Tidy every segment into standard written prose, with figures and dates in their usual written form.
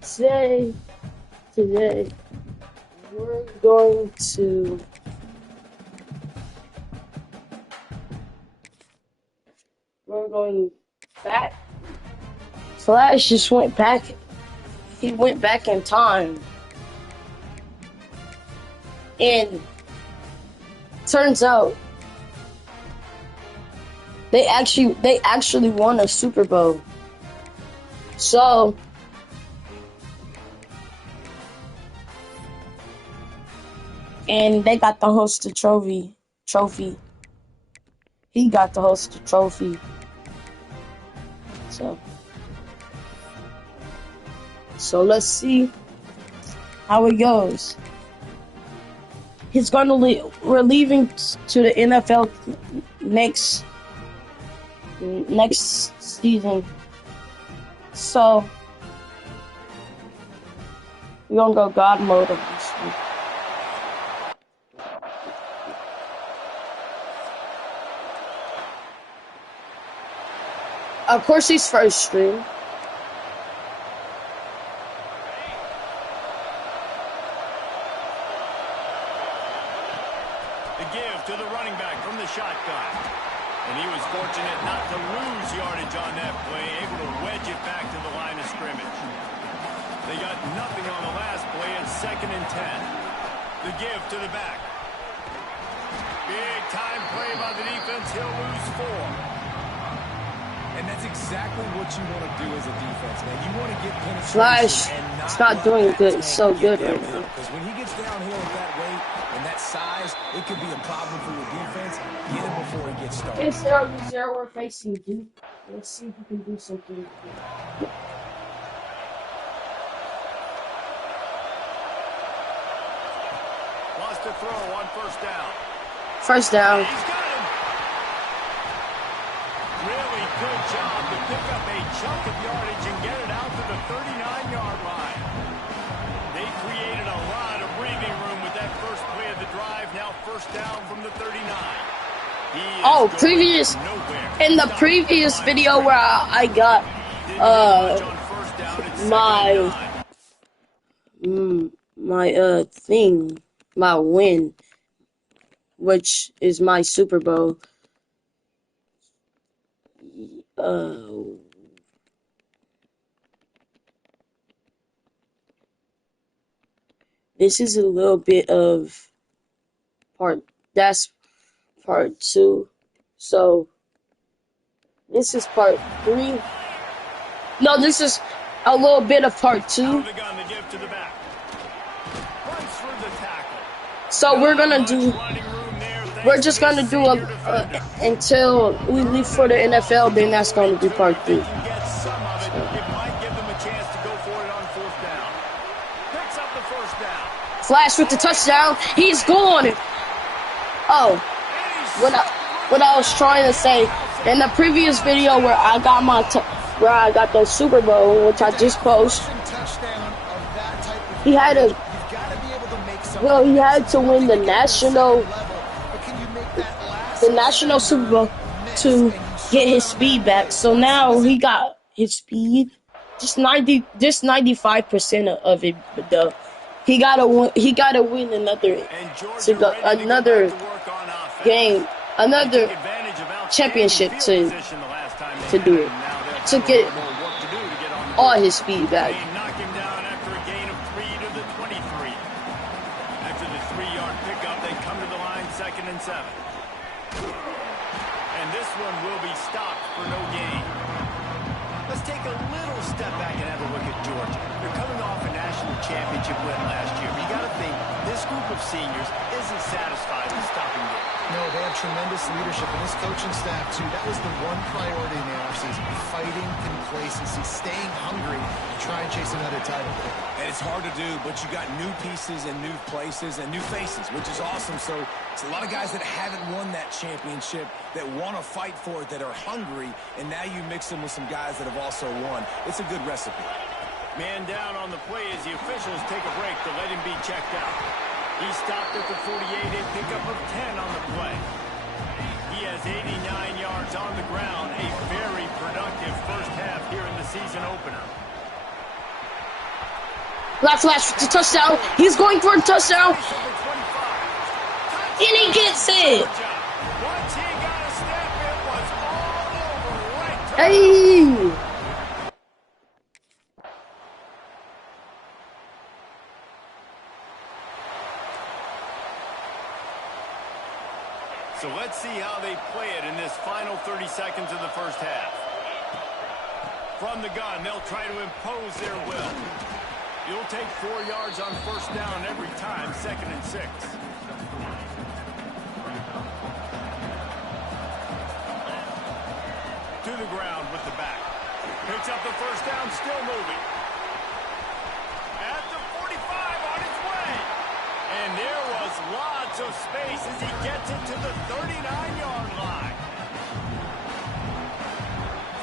today, we're going to back. Flash just went back. He went back in time, and turns out they actually won a Super Bowl. So and they got to host the trophy. He got to host the trophy. So let's see how it goes. He's going to we're leaving to the NFL next season. So we're gonna go God mode on this one. Of course, he's first string. The give to the running back from the shotgun. And he was fortunate not to lose yardage on that play, able to wedge it back to the line of scrimmage. They got nothing on the last play at 2nd and 10. The give to the back. Big time play by the defense. He'll lose 4. And that's exactly what you want to do as a defense, man. You want to get penetration. Flash, it's not doing good. It's so good right now. Because when he gets downhill at that weight and that size, it could be a problem for your defense. Get him before he gets started. It's 0-0 we're facing, dude. Let's see if we can do something. Wants to throw on 1st down. First down. He's got him. Really good job to pick up a chunk of yardage and get it out to the 39-yard line. They created a lot of breathing room with that first play of the drive. Now 1st down from the 39. In the previous video where I got my win, which is my Super Bowl. This is a little bit of that's part 2. So this is part 3. No, this is a little bit of part 2. So we're just gonna do until we leave for the NFL. Then that's gonna be part 3. Flash with the touchdown. He's gone. Oh, what I was trying to say in the previous video where I got the Super Bowl, which I just posted. He had to win the national Super Bowl to get his speed back. So now he got his speed, just 95% of it, but though. He gotta win another game, another championship to do it, to get all his speed back. Knock him down after a gain of 3 to the 23. After the 3-yard pickup, they come to the line 2nd and 7. And this one will be stopped for no gain. Let's take a little step back and have a look at Georgia. They're coming off a national championship win last year. You got to think this group of seniors isn't satisfied with stopping it. No, they have tremendous leadership, and this coaching staff, too. That was the one priority in the offseason, fighting complacency, staying hungry to try and chase another title. And it's hard to do, but you got new pieces and new places and new faces, which is awesome. So it's a lot of guys that haven't won that championship that want to fight for it, that are hungry, and now you mix them with some guys that have also won. It's a good recipe. Man down on the play as the officials take a break to let him be checked out. He stopped at the 48, a pickup of 10 on the play. He has 89 yards on the ground, a very productive first half here in the season opener. Black flash to touchdown. He's going for a touchdown. And he gets it. Once he got a step, it was all over right to Hey. So let's see how they play it in this final 30 seconds of the first half. From the gun, they'll try to impose their will. You'll take 4 yards on first down every time, 2nd and 6. To the ground with the back. Picks up the first down, still moving. At the 45 on its way. And there was lots of space as he gets it to the 39-yard line.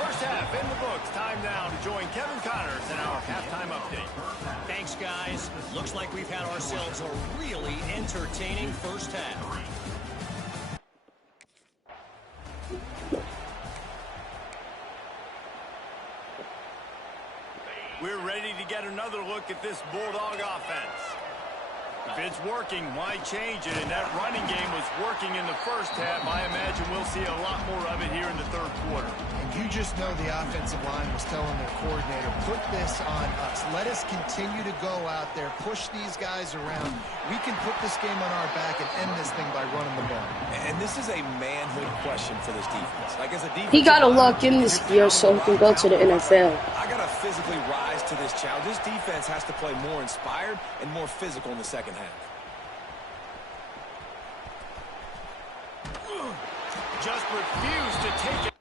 First half in the books. Time now to join Kevin Connors in our halftime update. Thanks, guys. Looks like we've had ourselves a really entertaining first half. We're ready to get another look at this Bulldog offense. If it's working, why change it? And that running game was working in the first half. I imagine we'll see a lot more of it here in the third quarter. And you just know the offensive line was telling their coordinator, put this on us. Let us continue to go out there, push these guys around. We can put this game on our back and end this thing by running the ball. And this is a manhood question for this defense. Like, as a defense, He got to lock in this year so he can go to the NFL. I got to physically rise to this challenge. This defense has to play more inspired and more physical in the second half. Just refused to take it.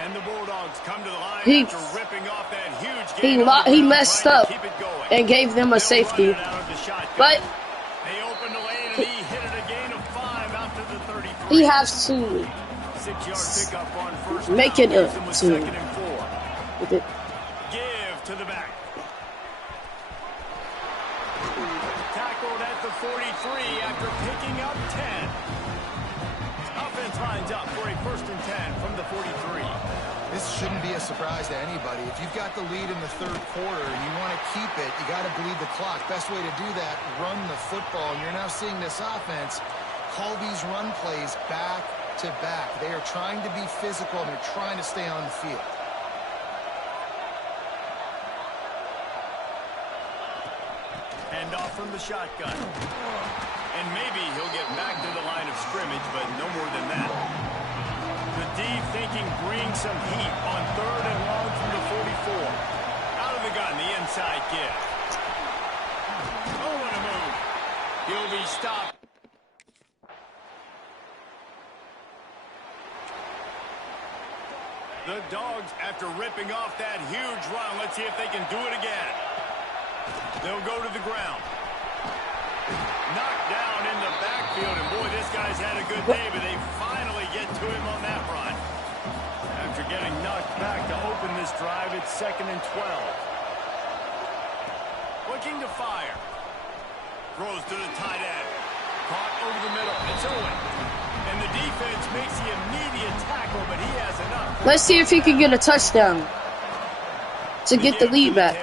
And the Bulldogs come to the line after ripping off that huge game. He messed up and gave them a safety. But they opened the lane and he hit it a gain of 5 out to the 33. he has to 6-yard pickup on first make it up to 2nd and 4. with it. Give to the back. Tackled at the 43 after picking up 10. Offense lines up for a 1st and 10 from the 43. This shouldn't be a surprise to anybody. If you've got the lead in the third quarter and you want to keep it, you got to bleed the clock. Best way to do that, run the football. And you're now seeing this offense call these run plays back to back. They are trying to be physical and they're trying to stay on the field. Hand off from the shotgun. And maybe he'll get back to the line of scrimmage, but no more than that. The D thinking bring some heat on 3rd and long from the 44. Out of the gun, the inside give. Oh, what a move. He'll be stopped. The Dogs, after ripping off that huge run, let's see if they can do it again. They'll go to the ground. Knocked down in the backfield, and boy, this guy's had a good day, but they finally get to him on that run. After getting knocked back to open this drive, it's 2nd and 12. Looking to fire. Throws to the tight end. Caught over the middle. It's Owen. And the defense makes the immediate tackle, but he has enough. Let's see if he can get a touchdown to get the lead back.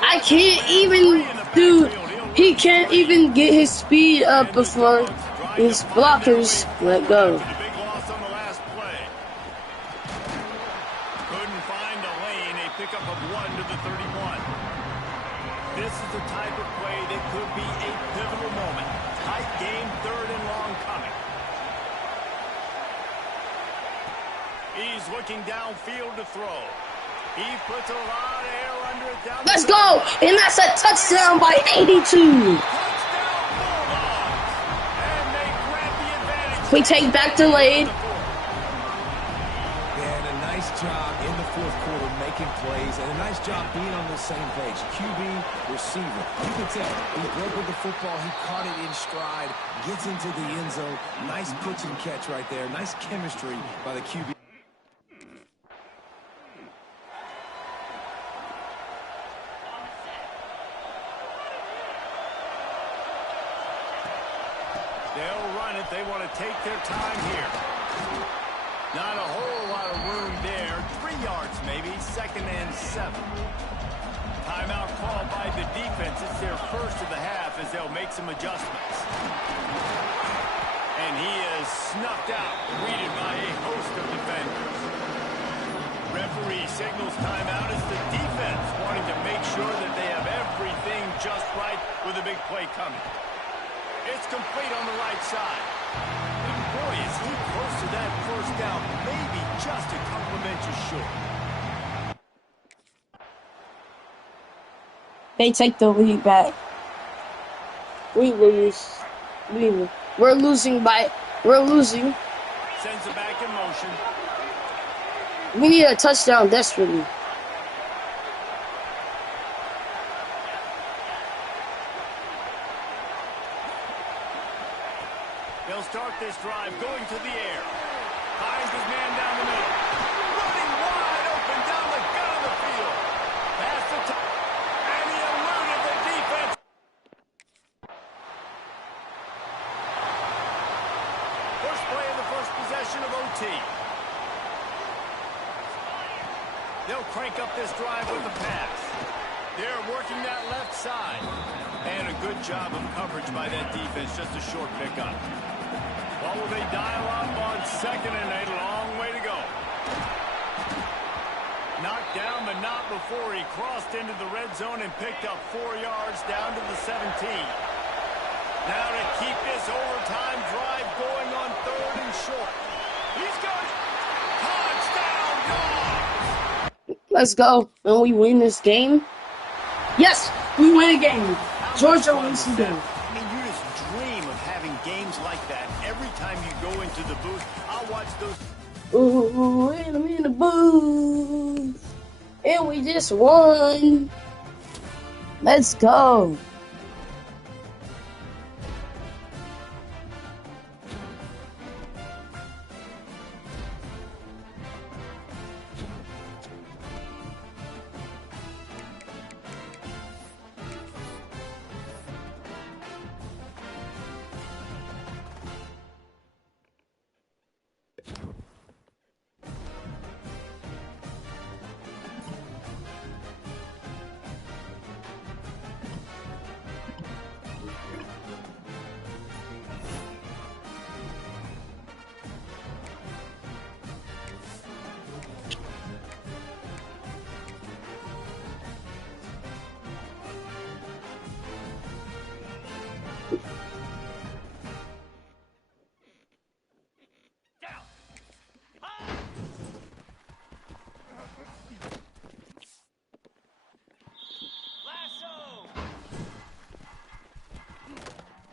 I can't even do. He can't even get his speed up before his blockers let go. Couldn't find a lane. A pickup of 1 to the 31. This is the type of play that could be a pivotal moment. Tight game, 3rd and long coming. He's looking downfield to throw. He puts a lot of air under it down. Let's go! And that's a touchdown by 82. Touchdown Bulldogs! And they grab the advantage. We take back the lead. And a nice job in the 4th quarter making plays, and a nice job being on the same page. QB, receiver. You can tell he broke with the football. He caught it in stride, gets into the end zone. Nice pitch and catch right there. Nice chemistry by the QB. They'll run it. They want to take their time here. Not a whole and 7. Timeout called by the defense. It's their first of the half as they'll make some adjustments. And he is snuffed out, greeted by a host of defenders. Referee signals timeout as the defense wanting to make sure that they have everything just right with a big play coming. It's complete on the right side. And boy, is he close to that first down, maybe just a couple of inches short. They take the lead back. We lose. We're losing. Sends it back in motion. We need a touchdown desperately. They'll start this drive going to the air. Finds his man down the middle. Running wide open down the gut of the field. Pass the top. And he eluded the defense. First play of the first possession of OT. They'll crank up this drive with the pass. They're working that left side. And a good job of coverage by that defense. Just a short pickup. What will they dial up on 2nd and 8? Long way to go. Knocked down, but not before he crossed into the red zone and picked up 4 yards down to the 17. Now to keep this overtime drive going on 3rd and short. He's got touchdown, Dogs! Let's go. And we win this game. Yes, we win a game. Georgia wins the game. I mean, you just dream of having games like that every time you go into the booth. I'll watch those. Ooh, and I'm in the booth. And we just won. Let's go.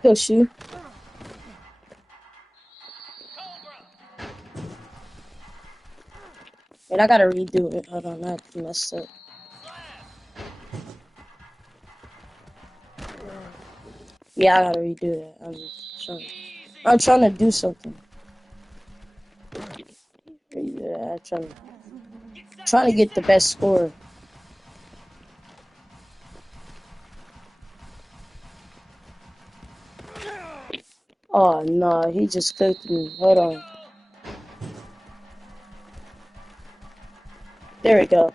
Go shoot. Wait, I gotta redo it. Hold on, I messed up. Yeah, I gotta redo it. I'm trying to do something. Yeah, I'm trying to get the best score. Oh no, he just cooked me. Hold on. There we go.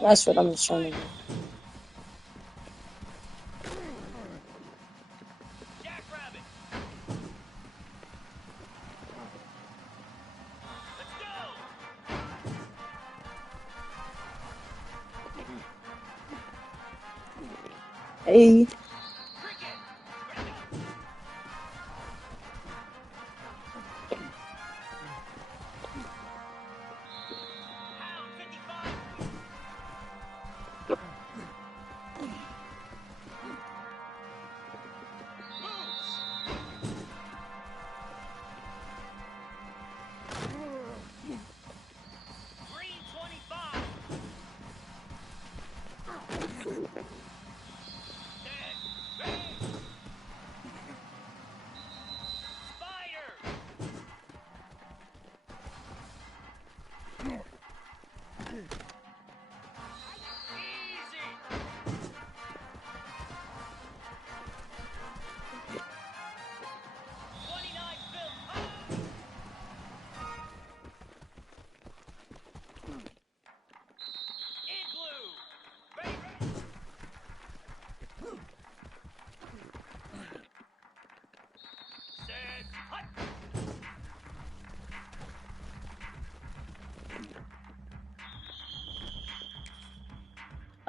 That's what I'm just trying to do. Hey.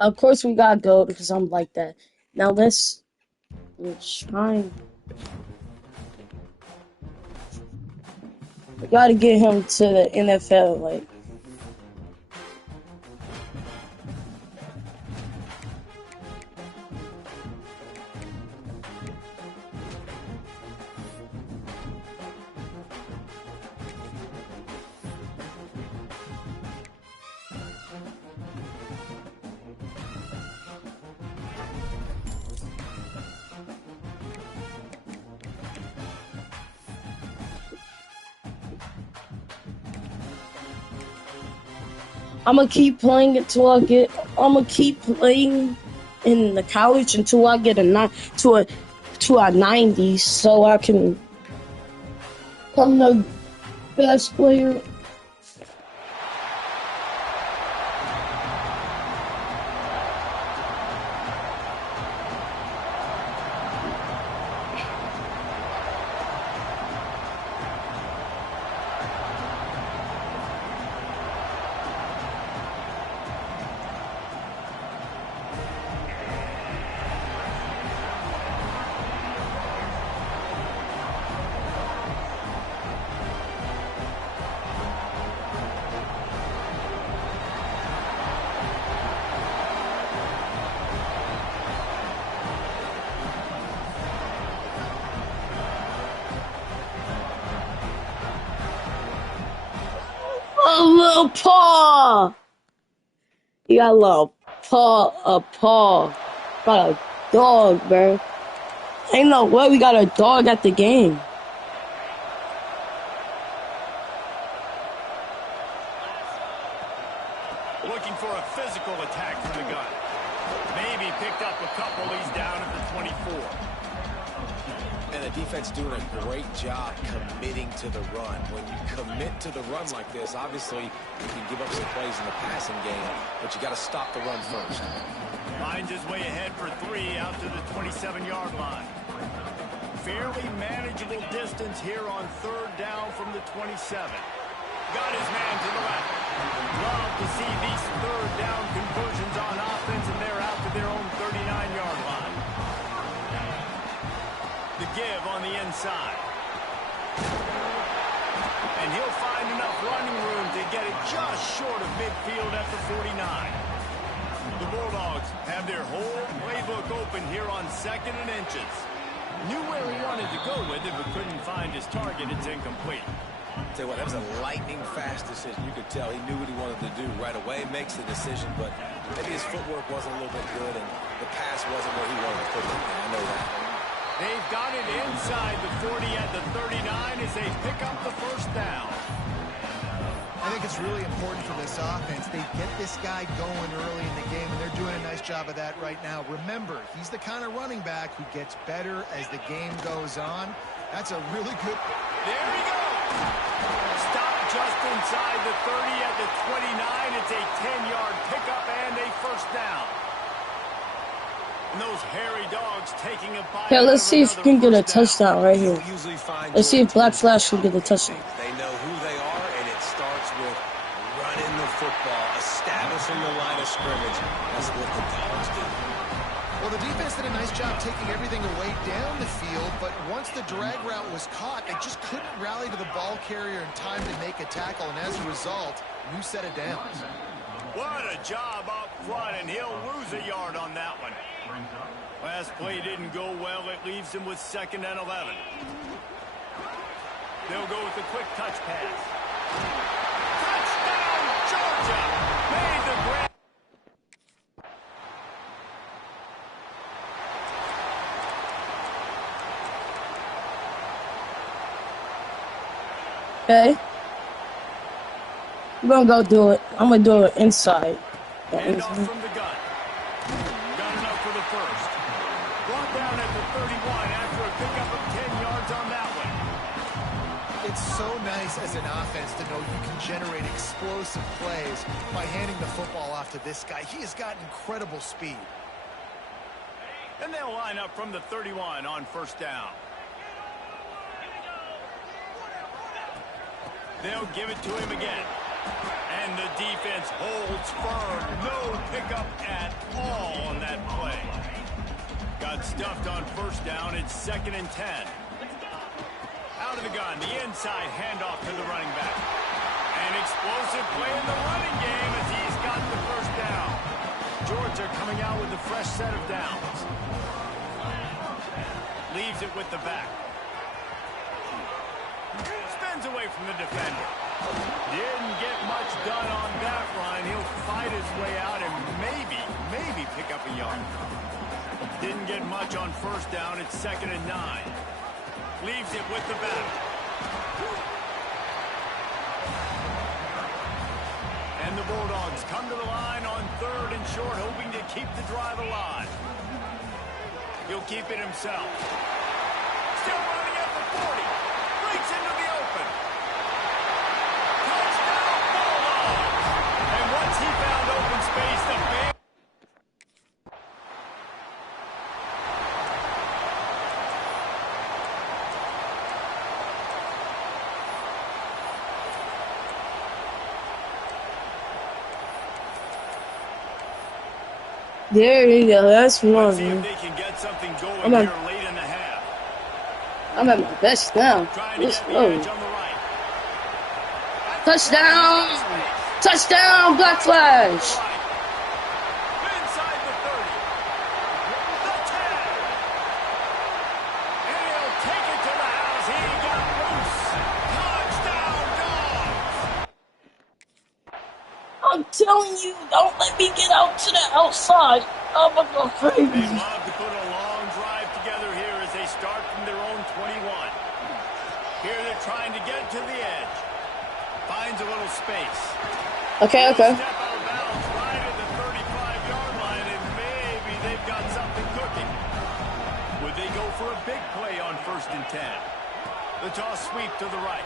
Of course we got gold because I'm like that. Now let's try. We gotta get him to the NFL. Like, I'm gonna keep playing until I get. I'm gonna keep playing in the college until I get to a 90, so I can become the best player. A little paw. You got a little paw. Got a dog, bro. Ain't no way we got a dog at the game. Looking for a physical attack from the gun. Maybe picked up a couple. He's down at the 24. And the defense doing a great job committing to the run. When you commit to the run like this, obviously you can give up some plays in the passing game, but you got to stop the run first. Finds his way ahead for 3 out to the 27-yard line. Fairly manageable distance here on 3rd down from the 27. Got his man to the left. Love to see these 3rd down conversions on offense, and they're out to their own 39-yard line. The give on the inside. And he'll find enough running room to get it just short of midfield at the 49. The Bulldogs have their whole playbook open here on 2nd and inches. Knew where he wanted to go with it, but couldn't find his target. It's incomplete. Tell you what, that was a lightning-fast decision. You could tell he knew what he wanted to do right away. Makes the decision, but maybe his footwork wasn't a little bit good, and the pass wasn't where he wanted to put it. I know that. They've got it inside the 40 at the 39 as they pick up the 1st down. I think it's really important for this offense. They get this guy going early in the game, and they're doing a nice job of that right now. Remember, he's the kind of running back who gets better as the game goes on. That's a really good... There he goes! Stop just inside the 30 at the 29. It's a 10-yard pickup and a 1st down. And those hairy dogs taking a bite. Here, let's see if we can get a touchdown right here. Let's see if Black Flash can get a touchdown. They know who they are, and it starts with running the football, establishing the line of scrimmage. That's what the Dogs do. Well, the defense did a nice job taking everything away down the field, but once the drag route was caught, they just couldn't rally to the ball carrier in time to make a tackle, and as a result, new set of downs. What a job up front, and he'll lose a yard on that one. Last play didn't go well. It leaves him with 2nd and 11. They'll go with a quick touch pass. Touchdown, Georgia! Made the grab. Okay. I'm gonna go do it. I'm gonna do it inside. Hand off from the gun. Got enough for the 1st. Brought down at the 31 after a pickup of 10 yards on that one. It's so nice as an offense to know you can generate explosive plays by handing the football off to this guy. He has got incredible speed. And they'll line up from the 31 on 1st down. They'll give it to him again. And the defense holds firm. No pickup at all on that play. Got stuffed on first down. It's 2nd and 10. Out of the gun, the inside handoff to the running back. An explosive play in the running game as he's got the first down. Georgia coming out with a fresh set of downs. Leaves it with the back. Spins away from the defender. Didn't get much done on that run. He'll fight his way out and maybe pick up a yard. Didn't get much on first down. It's 2nd and 9. Leaves it with the back. And the Bulldogs come to the line on 3rd and short, hoping to keep the drive alive. He'll keep it himself. Still running at the 40. Breaks into the open. Touchdown, Bulldogs! And once he found open space, the big... There you go. That's Let's see if one. they can get something going I'm here late in the half. at my best now. Trying to Let's get the go. edge on the right. Touchdown! Touchdown! Black Flash! Inside the 30. The 10. And he'll take it to the house. He got loose. Touchdown, Dogs. I'm telling you, don't let me get out to the outside. I'm gonna go They crazy. love to put a long drive together here as they start from their own 21. Here they're trying to get to the edge. Finds a little space. Okay. Step out of bounds right at the 35-yard line, and maybe they've got something cooking. Would they go for a big play on 1st and 10? The toss sweep to the right.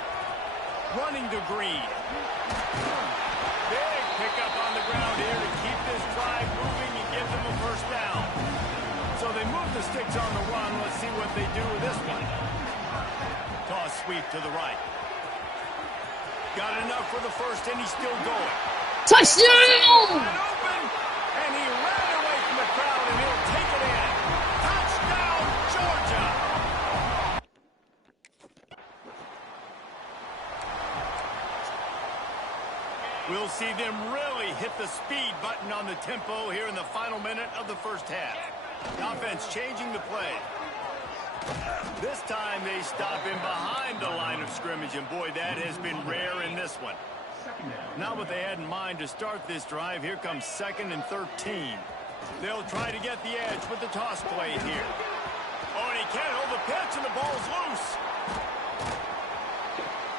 Running to Green. Big pickup on the ground here to keep this drive moving and give them a first down. So they move the sticks on the run. Let's see what they do with this one. Toss sweep to the right. Got enough for the first, and he's still going. Touchdown! Wide open, and he ran away from the crowd, and he'll take it in. Touchdown, Georgia! We'll see them really hit the speed button on the tempo here in the final minute of the first half. The offense changing the play. This time they stop him behind the line of scrimmage, and boy, that has been rare in this one. Not what they had in mind to start this drive. Here comes 2nd and 13. They'll try to get the edge with the toss play here. Oh, and he can't hold the pitch, and the ball's loose.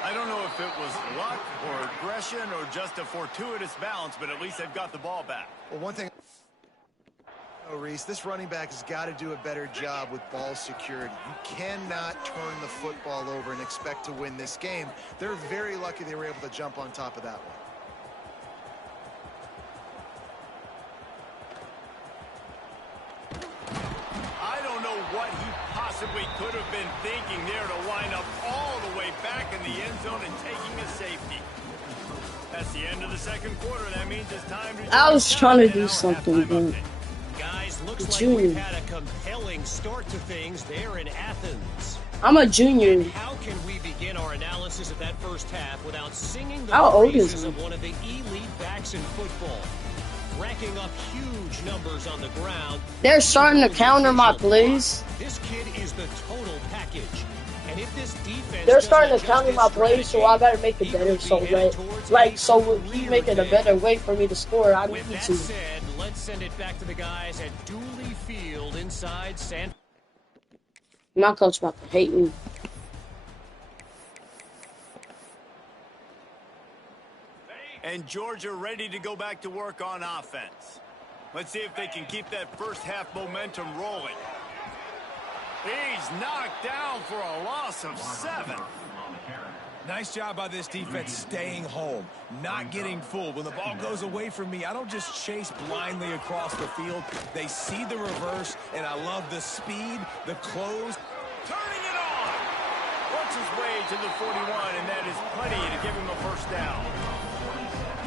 I don't know if it was luck or aggression or just a fortuitous bounce, but at least they've got the ball back. Well, one thing, Reese, this running back has got to do a better job with ball security. You cannot turn the football over and expect to win this game. They're very lucky they were able to jump on top of that one. I don't know what he possibly could have been thinking there to wind up all the way back in the end zone and taking a safety. That's the end of the second quarter. That means it's time to... I was trying to do something, but Guys, looks The like junior. we've had a compelling start to things there in Athens. I'm a junior. How can we begin our analysis of that first half without singing the How old is praises he? of one of the elite backs in football? Racking up huge numbers on the ground. They're starting to counter my plays. This kid is the total package. And if this defense They're starting to doesn't counter my adjust its plays, so I gotta make it strategy, better. he So could be headed that, towards like, so a if we make it a career better day. way for me to score, I With need that to. said, let's send it back to the guys at Dooley Field inside San. My coach about to hate me. And Georgia ready to go back to work on offense. Let's see if they can keep that first half momentum rolling. He's knocked down for a loss of 7. Nice job by this defense staying home, not getting fooled. When the ball goes away from me, I don't just chase blindly across the field. They see the reverse, and I love the speed, the close. Turning it on. Works his way to the 41, and that is plenty to give him a first down.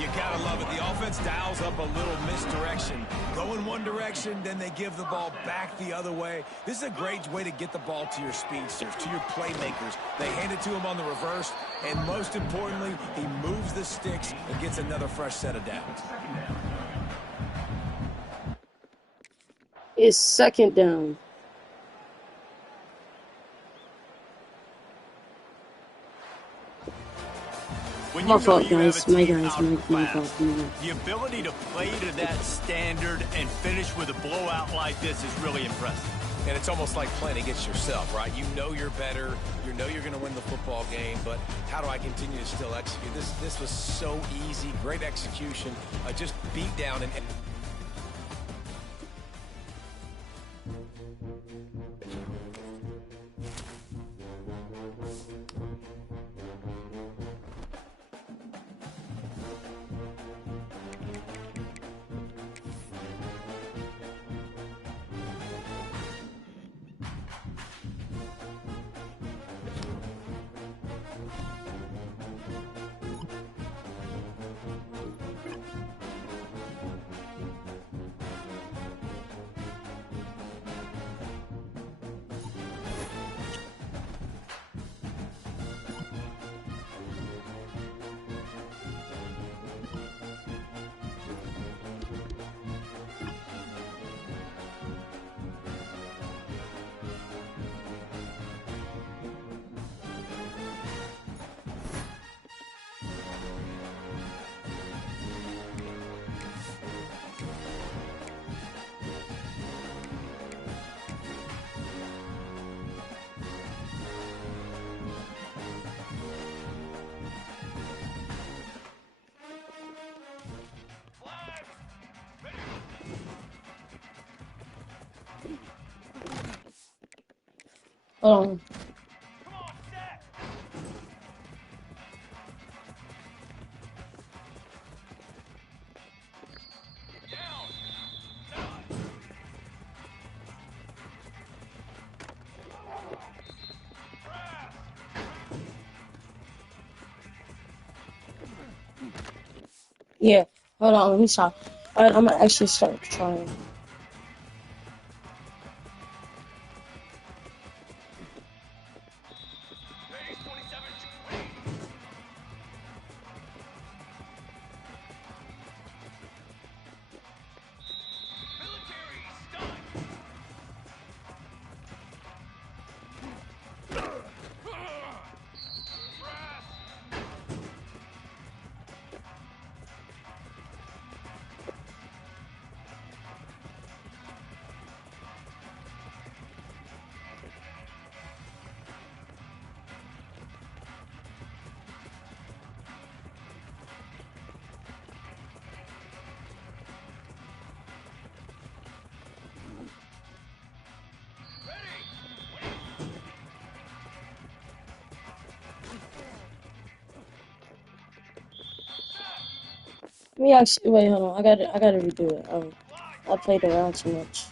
You gotta love it. The offense dials up a little misdirection. Go in one direction, then they give the ball back the other way. This is a great way to get the ball to your speedsters, to your playmakers. They hand it to him on the reverse, and most importantly, he moves the sticks and gets another fresh set of downs. It's second down. When My you know fault, you have guys. a My team guys. My outclassed, fault. the ability to play to that standard and finish with a blowout like this is really impressive. And it's almost like playing against yourself, right? You know you're better. You know you're going to win the football game, but how do I continue to still execute? This was so easy. Great execution. Just beat down and... Hold on. Yeah. Hold on. Let me stop. Alright, I'm gonna actually start trying. Let me actually wait. Hold on. I gotta redo it. I played around too much.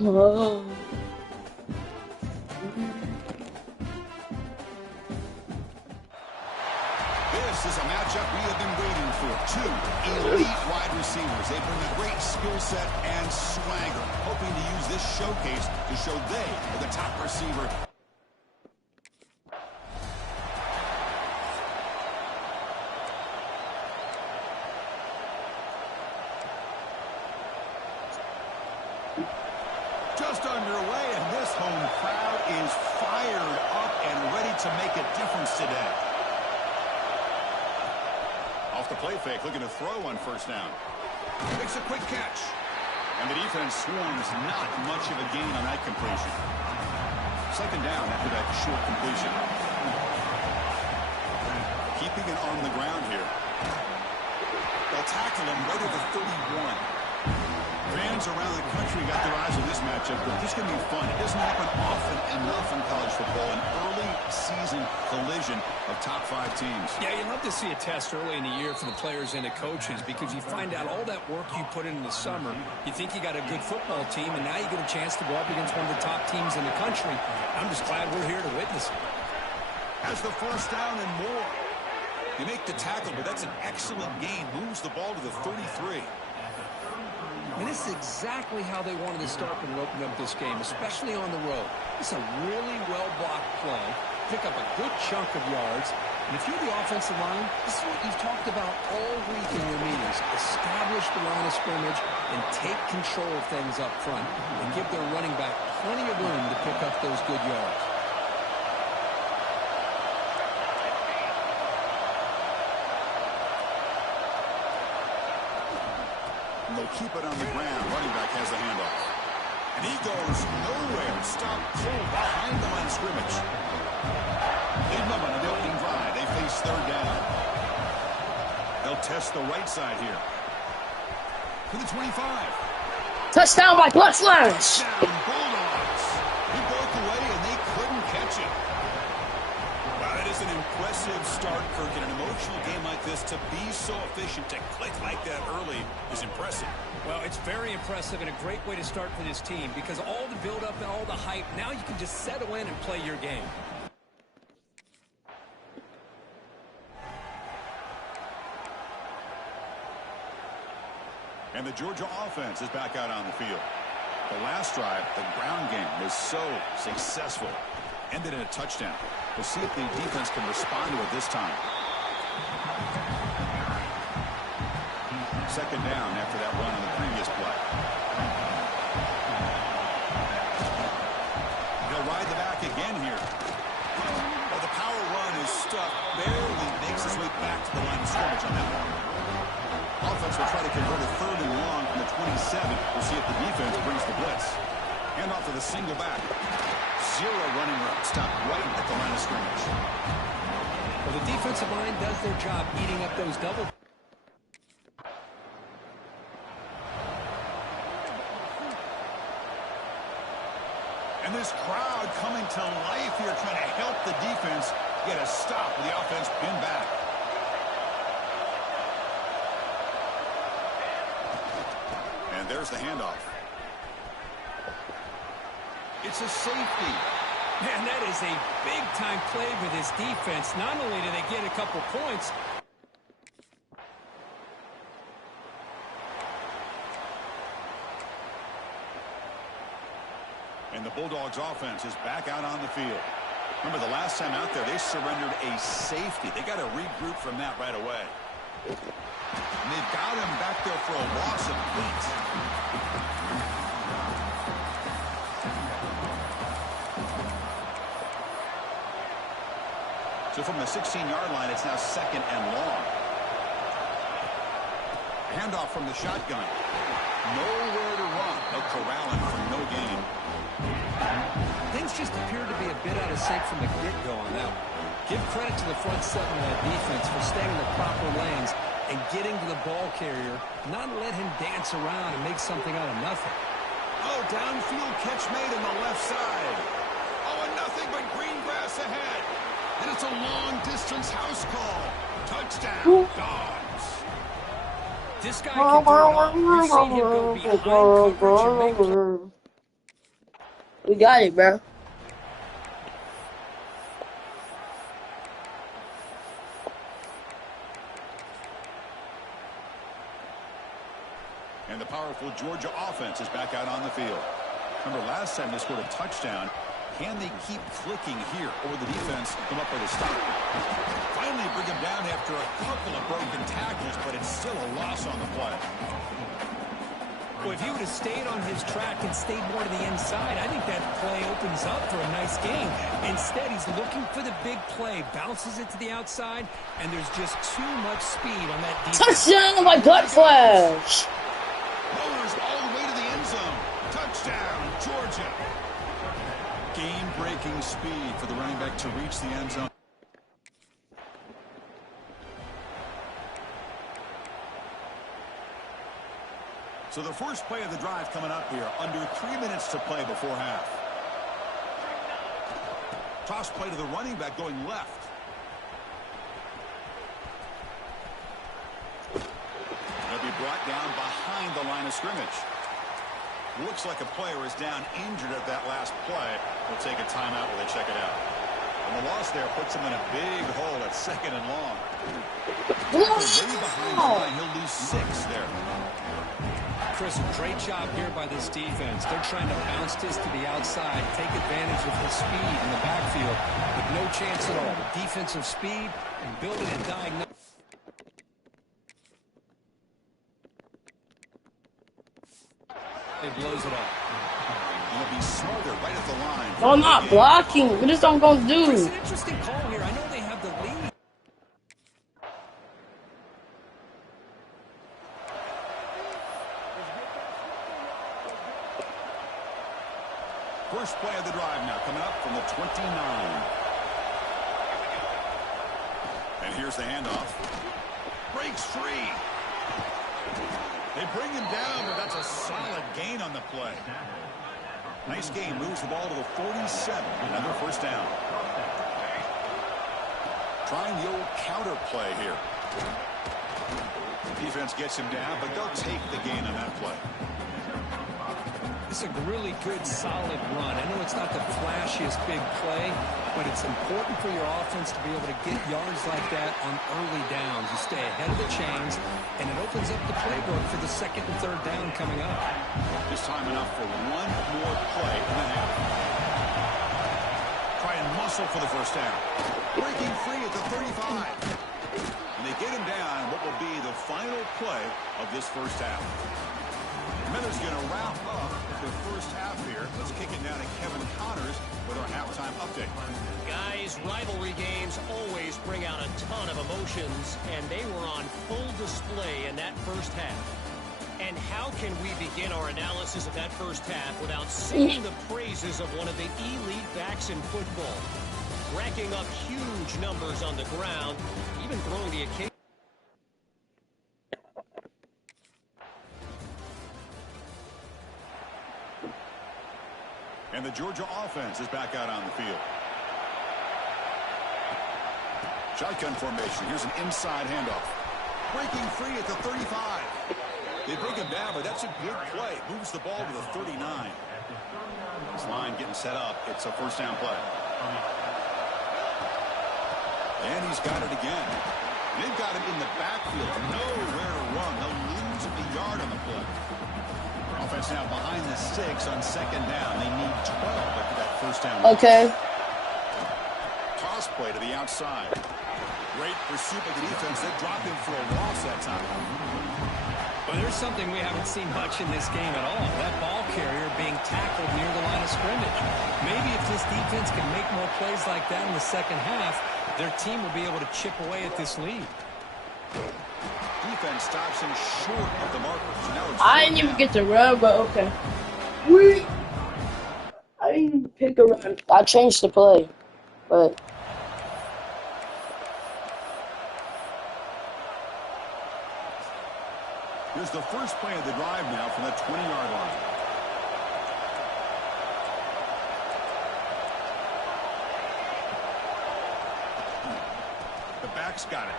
Oh. This is a matchup we have been waiting for. Two elite wide receivers. They bring a great skill set and swagger, hoping to use this showcase to show they are the top receiver. Just underway, and this home crowd is fired up and ready to make a difference today. Off the play fake, looking to throw on first down. Makes a quick catch. And the defense swarms not much of a gain on that completion. Second down after that short completion. Keeping it on the ground here. They'll tackle him right at the 31. Fans around the country got their eyes on this matchup, but this is going to be fun. It doesn't happen often enough in college football, an early season collision of top 5 teams. Yeah, you love to see a test early in the year for the players and the coaches because you find out all that work you put in the summer. You think you got a good football team, and now you get a chance to go up against one of the top teams in the country. I'm just glad we're here to witness it. Has the first down and more. You make the tackle, but that's an excellent gain. Moves the ball to the 33. And this is exactly how they wanted to start when they opened up this game, especially on the road. It's a really well-blocked play, pick up a good chunk of yards, and if you're the offensive line, this is what you've talked about all week in your meetings. Establish the line of scrimmage and take control of things up front and give their running back plenty of room to pick up those good yards. They'll keep it on the ground. Running back has the handoff. And he goes nowhere. Stop pulled behind the line of scrimmage. They move on the opening drive. They face third down. They'll test the right side here. To the 25. Touchdown by Clutch Lance. Touchdown Bulldogs. He broke away and they couldn't catch it. Wow, that is an impressive start, Kirk. In an emotional game like this, to be so efficient, to click like that early is impressive. Well, it's very impressive and a great way to start for this team because all the build-up and all the hype, now you can just settle in and play your game. And the Georgia offense is back out on the field. The last drive, the ground game was so successful. Ended in a touchdown. We'll see if the defense can respond to it this time. Second down after that run on the previous play. They'll ride the back again here. Well, the power run is stuck. Barely makes his way back to the line of scrimmage on that one. Offense will try to convert a third and long from the 27. We'll see if the defense brings the blitz. Hand off to the single back. Zero running room. Stopped right at the line of scrimmage. Well, the defensive line does their job eating up those double. And this crowd coming to life here, trying to help the defense get a stop with the offense pinned back. And there's the handoff. It's a safety. Man, that is a big-time play for this defense. Not only do they get a couple points, and the Bulldogs offense is back out on the field. Remember, the last time out there, they surrendered a safety. They got to regroup from that right away. And they've got him back there for a loss of 8. So from the 16-yard line, it's now second and long. Handoff from the shotgun. Nowhere to run. They'll corral him for no gain. things just appeared to be a bit out of sync from the get-go on that one. Give credit to the front seven of that defense for staying in the proper lanes and getting to the ball carrier, not let him dance around and make something out of nothing. Oh, downfield catch made on the left side. Oh, and nothing but green grass ahead. And it's a long-distance house call. Touchdown, Dogs. This guy can do it all. You've seen him go behind coverage and make We got it, bro. And the powerful Georgia offense is back out on the field. Remember, last time they scored a touchdown. Can they keep clicking here, or the defense come up with a stop? Finally bring him down after a couple of broken tackles, but it's still a loss on the play. Well, if he would have stayed on his track and stayed more to the inside, I think that play opens up for a nice game. Instead, he's looking for the big play, bounces it to the outside, and there's just too much speed on that defense. Touchdown, my gut flash. Lowers all the way to the end zone. Touchdown, Georgia. Game-breaking speed for the running back to reach the end zone. So the first play of the drive coming up here. Under 3 minutes to play before half. Toss play to the running back going left. They'll be brought down behind the line of scrimmage. Looks like a player is down injured at that last play. We'll take a timeout while they check it out. And the loss there puts him in a big hole at 2nd and long. Way behind the line, he'll lose 6 there. Chris, a great job here by this defense. They're trying to bounce this to the outside, take advantage of the speed in the backfield, with no chance at all. Defensive speed and building and diagnosing. He blows it up. He'll be smarter right at the line. No, I'm not blocking. What is I'm gonna do? It's an interesting call here. I know they have the lead. First play of the drive now coming up from the 29. And here's the handoff. Breaks free. They bring him down, but that's a solid gain on the play. Nice game. Moves the ball to the 47. Another first down. Trying the old counter play here. Defense gets him down, but they'll take the gain on that play. It's a really good, solid run. I know it's not the flashiest big play, but it's important for your offense to be able to get yards like that on early downs. You stay ahead of the chains, and it opens up the playbook for the 2nd and 3rd down coming up. This time enough for one more play in the half. Try and muscle for the first down. Breaking free at the 35. And they get him down what will be the final play of this first half. Miller's going to wrap up the first half here. Let's kick it down to Kevin Connors with our halftime update. Guys, rivalry games always bring out a ton of emotions, and they were on full display in that first half. And how can we begin our analysis of that first half without singing the praises of one of the elite backs in football? Racking up huge numbers on the ground, even throwing the occasion. And the Georgia offense is back out on the field. Shotgun formation. Here's an inside handoff. Breaking free at the 35. They bring him down, but that's a good play. Moves the ball to the 39. This line getting set up. It's a first down play. And he's got it again. They've got him in the backfield. Nowhere to run. They'll lose a yard on the play. Offense now behind the 6 on 2nd down. They need 12 after that first down. Okay. Toss play to the outside. Great pursuit of the defense. They dropped him for a loss that time. Well, there's something we haven't seen much in this game at all. That ball carrier being tackled near the line of scrimmage. Maybe if this defense can make more plays like that in the second half, their team will be able to chip away at this lead. Defense stops him short of the marker. So now it's I didn't even get to run, but okay. I didn't even pick a run. I changed the play, but here's the first play of the drive now from the 20-yard line. The back's got it.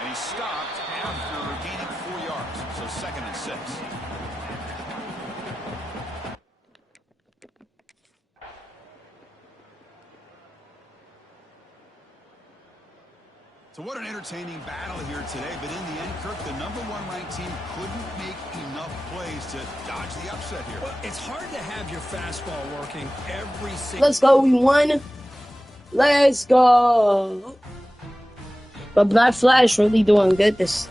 And he stopped after gaining 4 yards. So 2nd and 6. So what an entertaining battle here today, but in the end, Kirk, the number one ranked team couldn't make enough plays to dodge the upset here. Well, it's hard to have your fastball working every single... Let's go, we won. Let's go. But Black Flash really doing good this.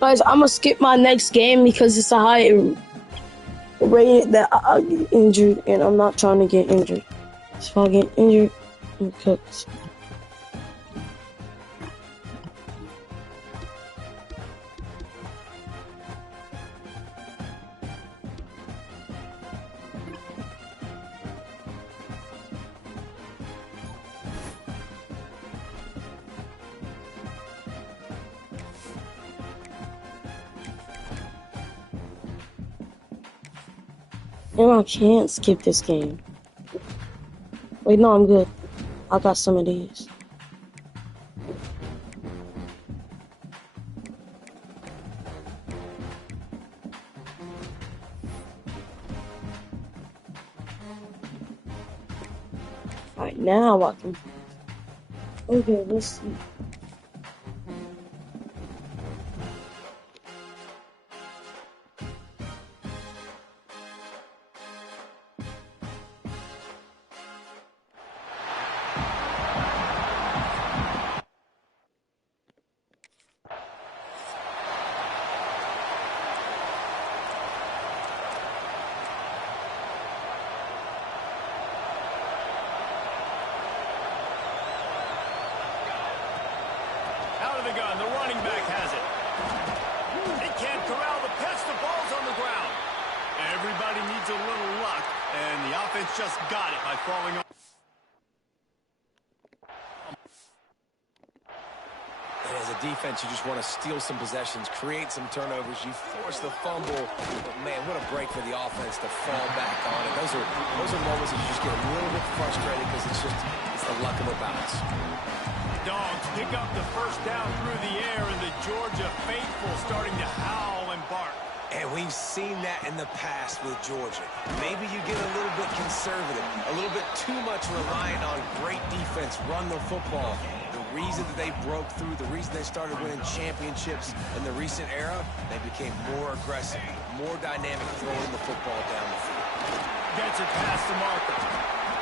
Guys, I'm gonna skip my next game because it's a high rate that I'll get injured, and I'm not trying to get injured. So if I get injured, I'm cooked. And I can't skip this game. Wait, no, I'm good. I got some of these. Alright, now I can. Okay, let's see. the gun, the running back has it. He can't corral the pitch. The ball's on the ground. Everybody needs a little luck, and the offense just got it by falling off. And as a defense, you just want to steal some possessions, create some turnovers. You force the fumble. But, man, what a break for the offense to fall back on it. Those are moments that you just get a little bit frustrated because it's the luck of the bounce. Dogs pick up the first down through the air, and the Georgia faithful starting to howl and bark. And we've seen that in the past with Georgia. Maybe you get a little bit conservative, a little bit too much reliant on great defense, run the football. The reason that they broke through, the reason they started winning championships in the recent era, they became more aggressive, more dynamic throwing the football down the field. Gets it past the marker.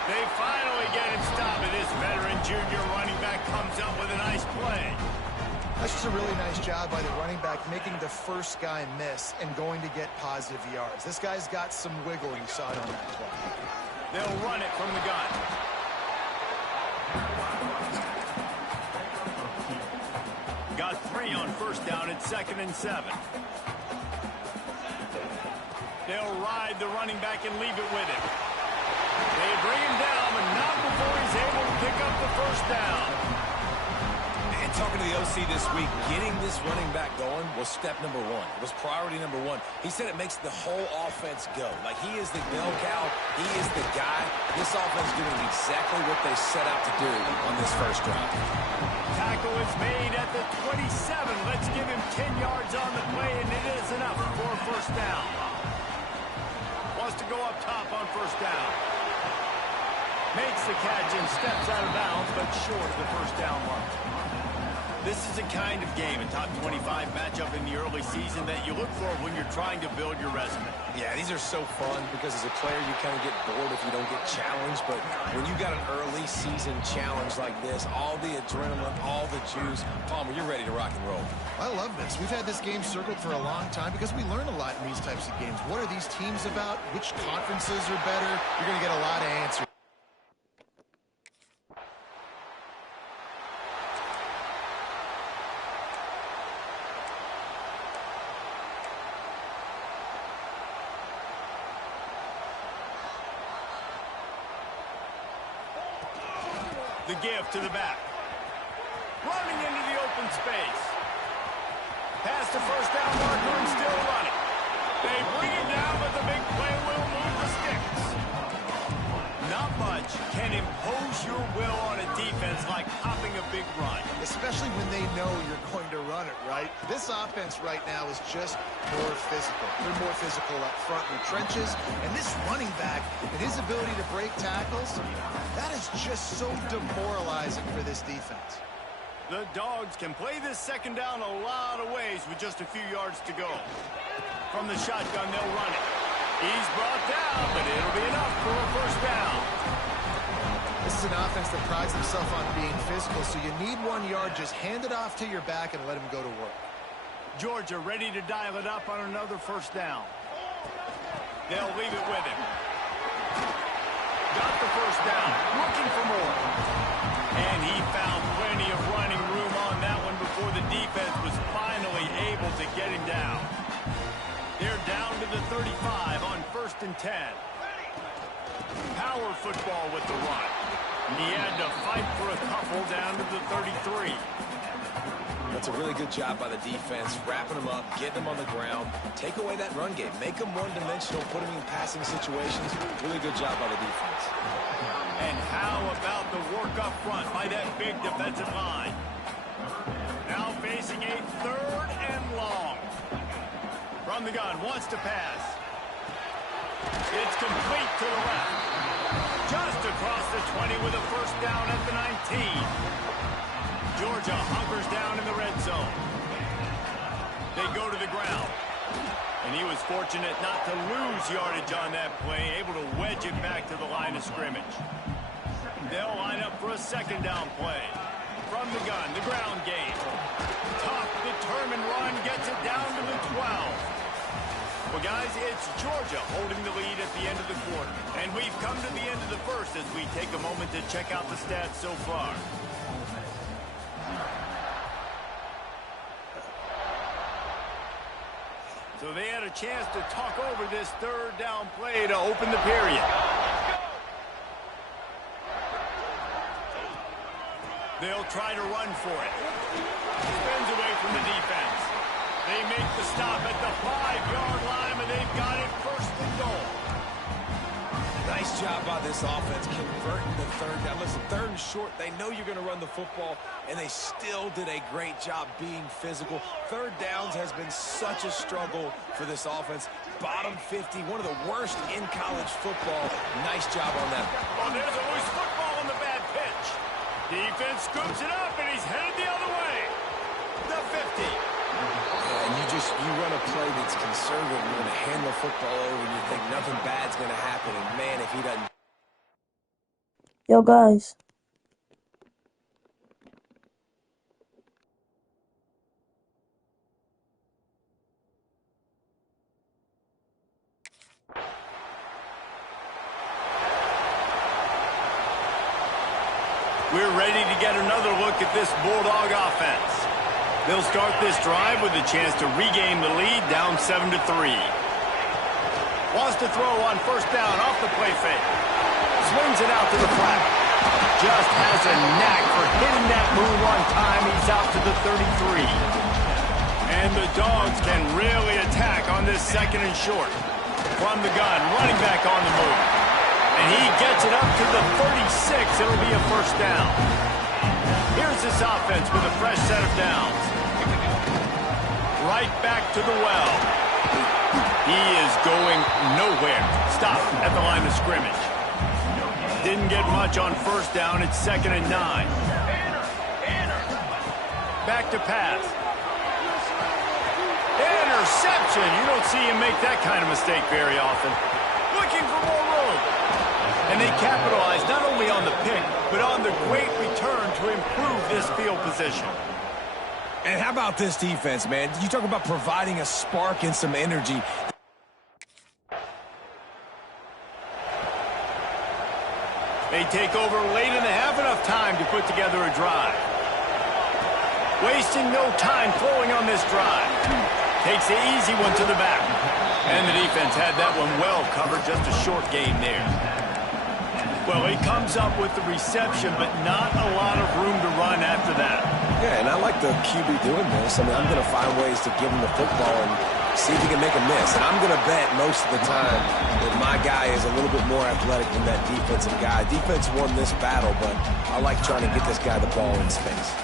They finally get him stopped, and this veteran junior running back comes up with a nice play. That's just a really nice job by the running back, making the first guy miss and going to get positive yards. This guy's got some wiggle, and you saw it on that play. They'll run it from the gun. Got 3 on first down at 2nd and 7. They'll ride the running back and leave it with him. They bring him down, but not before he's able to pick up the first down. And talking to the OC this week, getting this running back going was step number 1. It was priority number 1. He said it makes the whole offense go. Like, he is the bell cow. He is the guy. This offense doing exactly what they set out to do on this first drive. Tackle is made at the 27. Let's give him 10 yards on the play, and it is enough for a first down. Wants to go up top on first down. Makes the catch and steps out of bounds, but short of the first down mark. This is a kind of game, a top 25 matchup in the early season that you look for when you're trying to build your resume. Yeah, these are so fun because as a player you kind of get bored if you don't get challenged, but when you got an early season challenge like this, all the adrenaline, all the juice, Palmer, you're ready to rock and roll. I love this. We've had this game circled for a long time because we learn a lot in these types of games. What are these teams about? Which conferences are better? You're going to get a lot of answers. The give to the back. Running into the open space. Past the first down marker and still running. They bring him down, but the big play will move the sticks. Not much can impose your will on a defense like popping a big run. Especially when they know you're going to run it, right? This offense right now is just more physical. They're more physical up front in the trenches. And this running back and his ability to break tackles, that is just so demoralizing for this defense. The Dogs can play this second down a lot of ways with just a few yards to go. From the shotgun, they'll run it. He's brought down, but it'll be enough for a first down. This is an offense that prides themselves on being physical, so you need 1 yard. Just hand it off to your back and let him go to work. Georgia ready to dial it up on another first down. They'll leave it with him. Got the first down, looking for more. And he found plenty of running room on that one before the defense was finally able to get him down. They're down to the 35 on 1st and 10. Power football with the run. He had to fight for a couple down to the 33. That's a really good job by the defense, wrapping them up, getting them on the ground, take away that run game, make them one-dimensional, put them in passing situations. Really good job by the defense. And how about the work up front by that big defensive line? Now facing a 3rd and long. From the gun, wants to pass. It's complete to the left. Just across the 20 with a first down at the 19. Georgia hunkers down in the red zone. They go to the ground. And he was fortunate not to lose yardage on that play, able to wedge it back to the line of scrimmage. They'll line up for a second down play. From the gun, the ground game. Tough, determined run gets it down to the 12. Well, guys, it's Georgia holding the lead at the end of the quarter. And we've come to the end of the first as we take a moment to check out the stats so far. So they had a chance to talk over this third down play to open the period. They'll try to run for it. Spins away from the defense. They make the stop at the 5-yard line, and they've got it first and goal. Nice job by this offense converting the third down. Listen, third and short, they know you're going to run the football, and they still did a great job being physical. Third downs has been such a struggle for this offense. Bottom 50, one of the worst in college football. Nice job on that. Oh, there's a loose football on the bad pitch. Defense scoops it up, and he's headed the other way. The 50. Yeah, and you run a play that's conservative. You're going to hand the football over, and you think nothing bad's going to happen. And, man, if he doesn't. Yo, guys. We're ready to get another look at this Bulldog offense. They'll start this drive with a chance to regain the lead, down 7-3. Wants to throw on first down off the play fake. Swings it out to the flat. Just has a knack for hitting that move on time. He's out to the 33. And the Dogs can really attack on this second and short. From the gun, running back on the move. And he gets it up to the 36. It'll be a first down. Here's this offense with a fresh set of downs. Right back to the well. He is going nowhere. Stop at the line of scrimmage. Didn't get much on first down. It's 2nd and 9. Back to pass. Interception. You don't see him make that kind of mistake very often. Looking for more room. And they capitalize not only on the pick, but on the great return to improve this field position. And how about this defense, man? You talk about providing a spark and some energy. They take over late in the half, enough time to put together a drive. Wasting no time throwing on this drive. Takes the easy one to the back. And the defense had that one well covered, just a short game there. Well, he comes up with the reception, but not a lot of room to run after that. Yeah, and I like the QB doing this. I mean, I'm going to find ways to give him the football and see if he can make a miss. And I'm going to bet most of the time that my guy is a little bit more athletic than that defensive guy. Defense won this battle, but I like trying to get this guy the ball in space.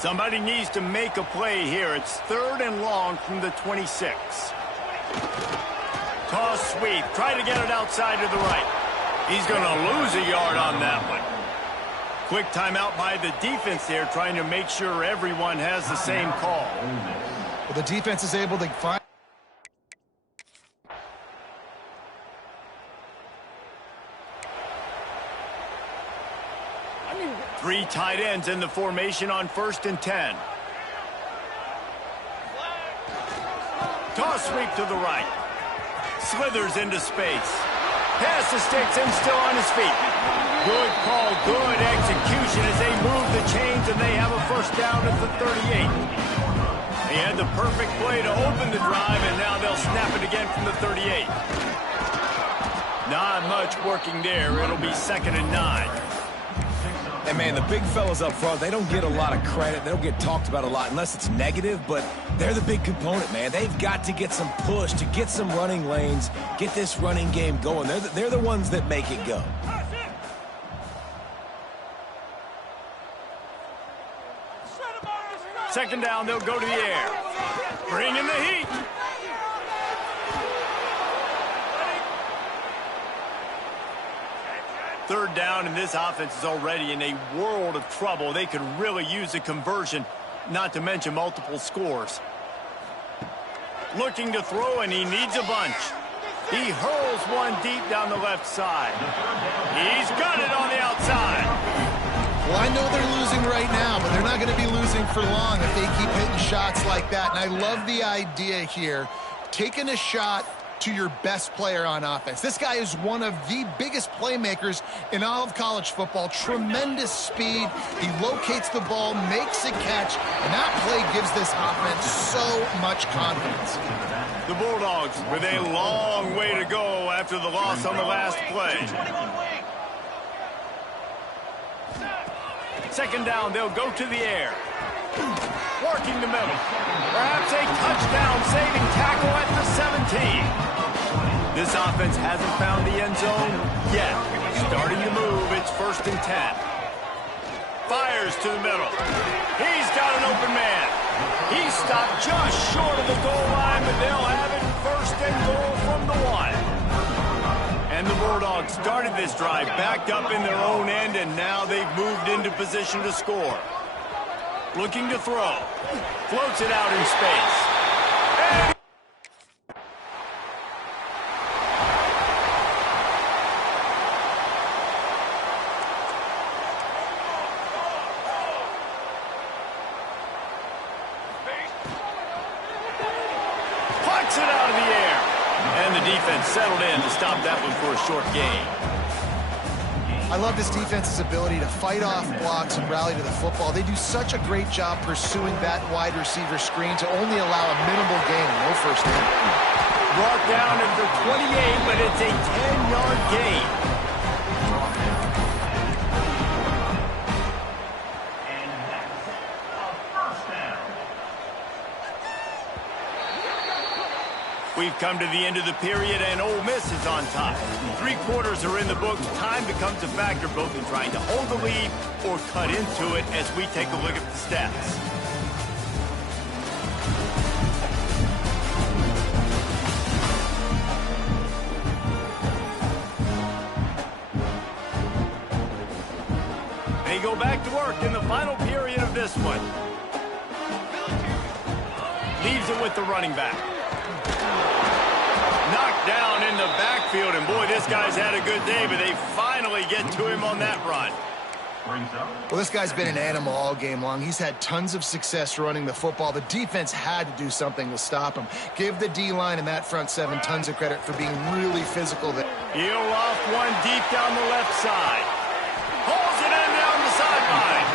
Somebody needs to make a play here. It's 3rd and long from the 26. Toss sweep. Try to get it outside to the right. He's going to lose a yard on that one. Quick timeout by the defense there, trying to make sure everyone has the same call. Well, the defense is able to find. Three tight ends in the formation on 1st and 10. Toss sweep to the right. Slithers into space. Pass the sticks and still on his feet. Good call, good execution as they move the chains and they have a first down at the 38. He had the perfect play to open the drive and now they'll snap it again from the 38. Not much working there. It'll be 2nd and 9. And, man, the big fellas up front, they don't get a lot of credit. They don't get talked about a lot unless it's negative, but they're the big component, man. They've got to get some push, to get some running lanes, get this running game going. They're the ones that make it go. Second down, they'll go to the air. Bring in the heat. Third down, and this offense is already in a world of trouble. They could really use a conversion, not to mention multiple scores. Looking to throw, and he needs a bunch. He hurls one deep down the left side. He's got it on the outside. Well, I know they're losing right now, but they're not going to be losing for long if they keep hitting shots like that. And I love the idea here. Taking a shot, to your best player on offense. This guy is one of the biggest playmakers in all of college football. Tremendous speed. He locates the ball, makes a catch, and that play gives this offense so much confidence. The Bulldogs with a long way to go after the loss on the last play. Second down, they'll go to the air. Working the middle. Perhaps a touchdown-saving tackle at the 17. This offense hasn't found the end zone yet. Starting to move, it's 1st and 10. Fires to the middle. He's got an open man. He stopped just short of the goal line, but they'll have it 1st and goal from the 1. And the Bulldogs started this drive backed up in their own end, and now they've moved into position to score. Looking to throw. Floats it out in space. And puts it out of the air. And the defense settled in to stop that one for a short gain. I love this defense's ability to fight off blocks and rally to the football. They do such a great job pursuing that wide receiver screen to only allow a minimal gain, no first down. Brought down at the 28, but it's a 10-yard gain. We've come to the end of the period, and Ole Miss is on top. 3 quarters are in the books. Time becomes a factor both in trying to hold the lead or cut into it as we take a look at the stats. They go back to work in the final period of this one. Leaves it with the running back. Knocked down in the backfield, and boy, this guy's had a good day, but they finally get to him on that run. Well, this guy's been an animal all game long. He's had tons of success running the football. The defense had to do something to stop him. Give the D-line and that front 7 tons of credit for being really physical there. He'll off one deep down the left side. Pulls it in down the sideline.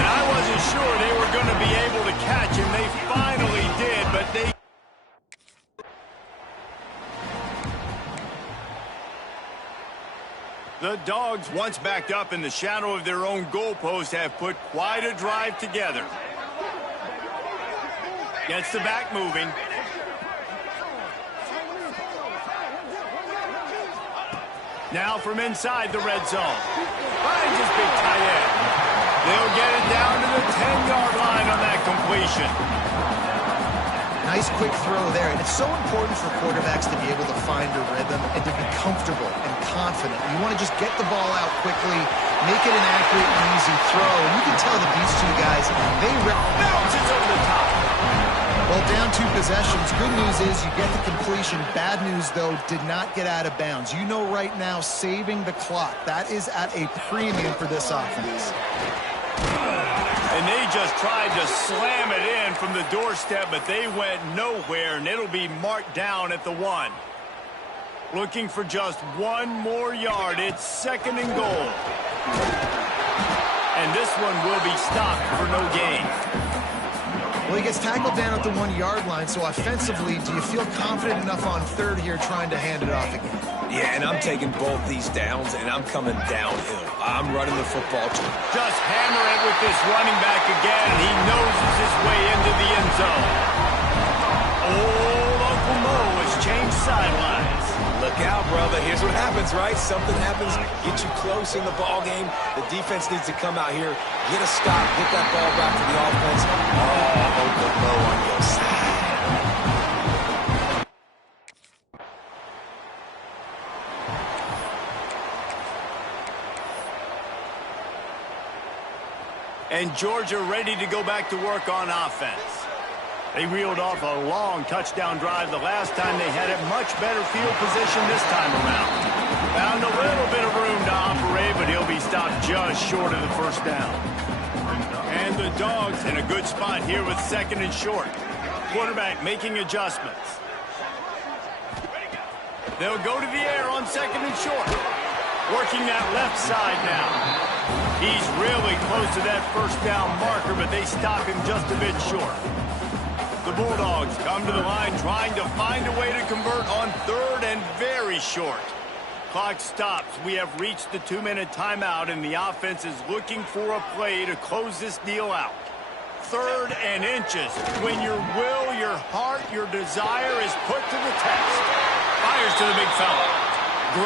And I wasn't sure they were going to be able to catch him. They finally did, but they... The Dogs, once backed up in the shadow of their own goalpost, have put quite a drive together. Gets the back moving. Now from inside the red zone. Finds his big tight end. They'll get it down to the 10-yard line on that completion. Nice quick throw there, and it's so important for quarterbacks to be able to find a rhythm and to be comfortable and confident. You want to just get the ball out quickly, make it an accurate and easy throw, and you can tell that these two guys, they bounces over the top. Well, down 2 possessions. Good news is you get the completion. Bad news, though, did not get out of bounds. You know right now, saving the clock, that is at a premium for this offense. And they just tried to slam it in from the doorstep, but they went nowhere, and it'll be marked down at the 1. Looking for just 1 more yard. It's 2nd and goal. And this one will be stopped for no gain. Well, he gets tackled down at the 1-yard line, so offensively, do you feel confident enough on 3rd here trying to hand it off again? Yeah, and I'm taking both these downs, and I'm coming downhill. I'm running the football too. Just hammer it with this running back again, and he noses his way into the end zone. Old Uncle Mo has changed sidelines. Look out, brother. Here's what happens, right? Something happens, get you close in the ball game. The defense needs to come out here, get a stop, get that ball back to the offense. Oh, Uncle Mo on your side. And Georgia ready to go back to work on offense. They reeled off a long touchdown drive the last time. They had a much better field position this time around. Found a little bit of room to operate, but he'll be stopped just short of the 1st down. And the Dogs in a good spot here with 2nd and short. Quarterback making adjustments. They'll go to the air on 2nd and short. Working that left side now. He's really close to that first down marker, but they stop him just a bit short. The Bulldogs come to the line trying to find a way to convert on 3rd and very short. Clock stops. We have reached the 2-minute timeout, and the offense is looking for a play to close this deal out. 3rd and inches. When your will, your heart, your desire is put to the test. Fires to the big fella.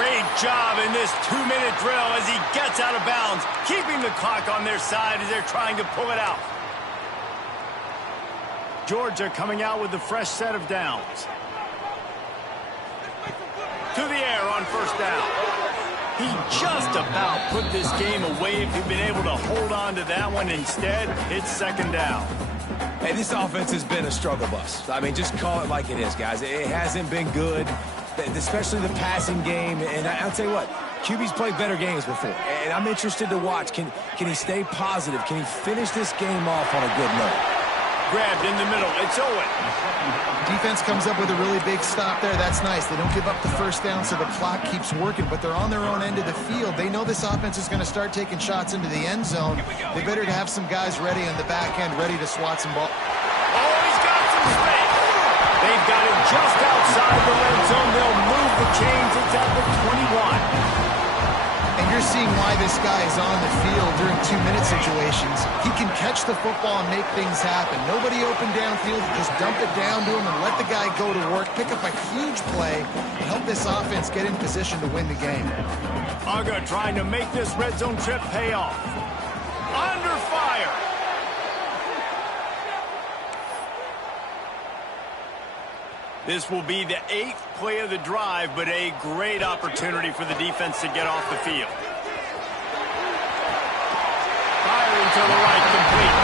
Great job in this 2-minute drill as he gets out of bounds, keeping the clock on their side as they're trying to pull it out. Georgia coming out with a fresh set of downs. To the air on 1st down. He just about put this game away if he'd been able to hold on to that one. Instead, it's 2nd down. Hey, this offense has been a struggle bus. I mean, just call it like it is, guys. It hasn't been good, especially the passing game. And I'll tell you what, QB's played better games before. And I'm interested to watch. Can he stay positive? Can he finish this game off on a good note? Grabbed in the middle. It's Owen. Defense comes up with a really big stop there. That's nice. They don't give up the 1st down, so the clock keeps working, but they're on their own end of the field. They know this offense is going to start taking shots into the end zone. They better have some guys ready on the back end, ready to swat some ball. Oh, he's got some space. They've got it just outside the red zone. They'll move the chains. It's at the 21. And you're seeing why this guy is on the field during 2-minute situations. He can catch the football and make things happen. Nobody open downfield. Just dump it down to him and let the guy go to work, pick up a huge play, and help this offense get in position to win the game. Uga trying to make this red zone trip pay off. Under fire. This will be the 8th play of the drive, but a great opportunity for the defense to get off the field. Firing to the right, complete.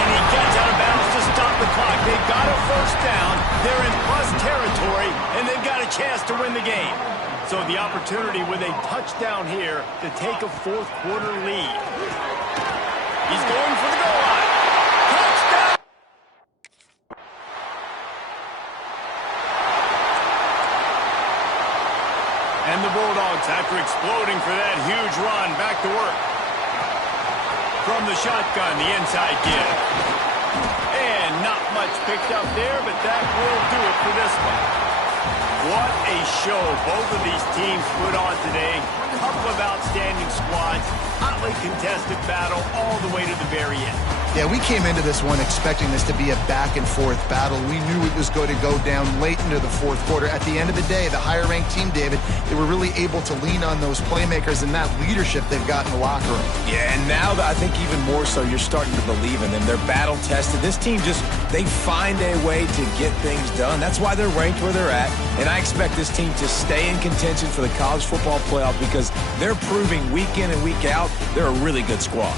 And he gets out of bounds to stop the clock. They've got a 1st down. They're in plus territory, and they've got a chance to win the game. So the opportunity with a touchdown here to take a 4th quarter lead. He's going for the goal line. Touchdown! And the Bulldogs, after exploding for that huge run, back to work. From the shotgun, the inside give. And not much picked up there, but that will do it for this one. What a show both of these teams put on today. A couple of outstanding squads. Hotly contested battle all the way to the very end. Yeah, we came into this one expecting this to be a back-and-forth battle. We knew it was going to go down late into the 4th quarter. At the end of the day, the higher-ranked team, David, they were really able to lean on those playmakers and that leadership they've got in the locker room. Yeah, and now I think even more so, you're starting to believe in them. They're battle-tested. This team they find a way to get things done. That's why they're ranked where they're at. And I expect this team to stay in contention for the college football playoff because they're proving week in and week out they're a really good squad.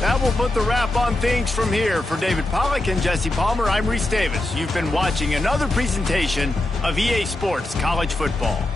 That will put the wrap on things from here. For David Pollack and Jesse Palmer, I'm Reese Davis. You've been watching another presentation of EA Sports College Football.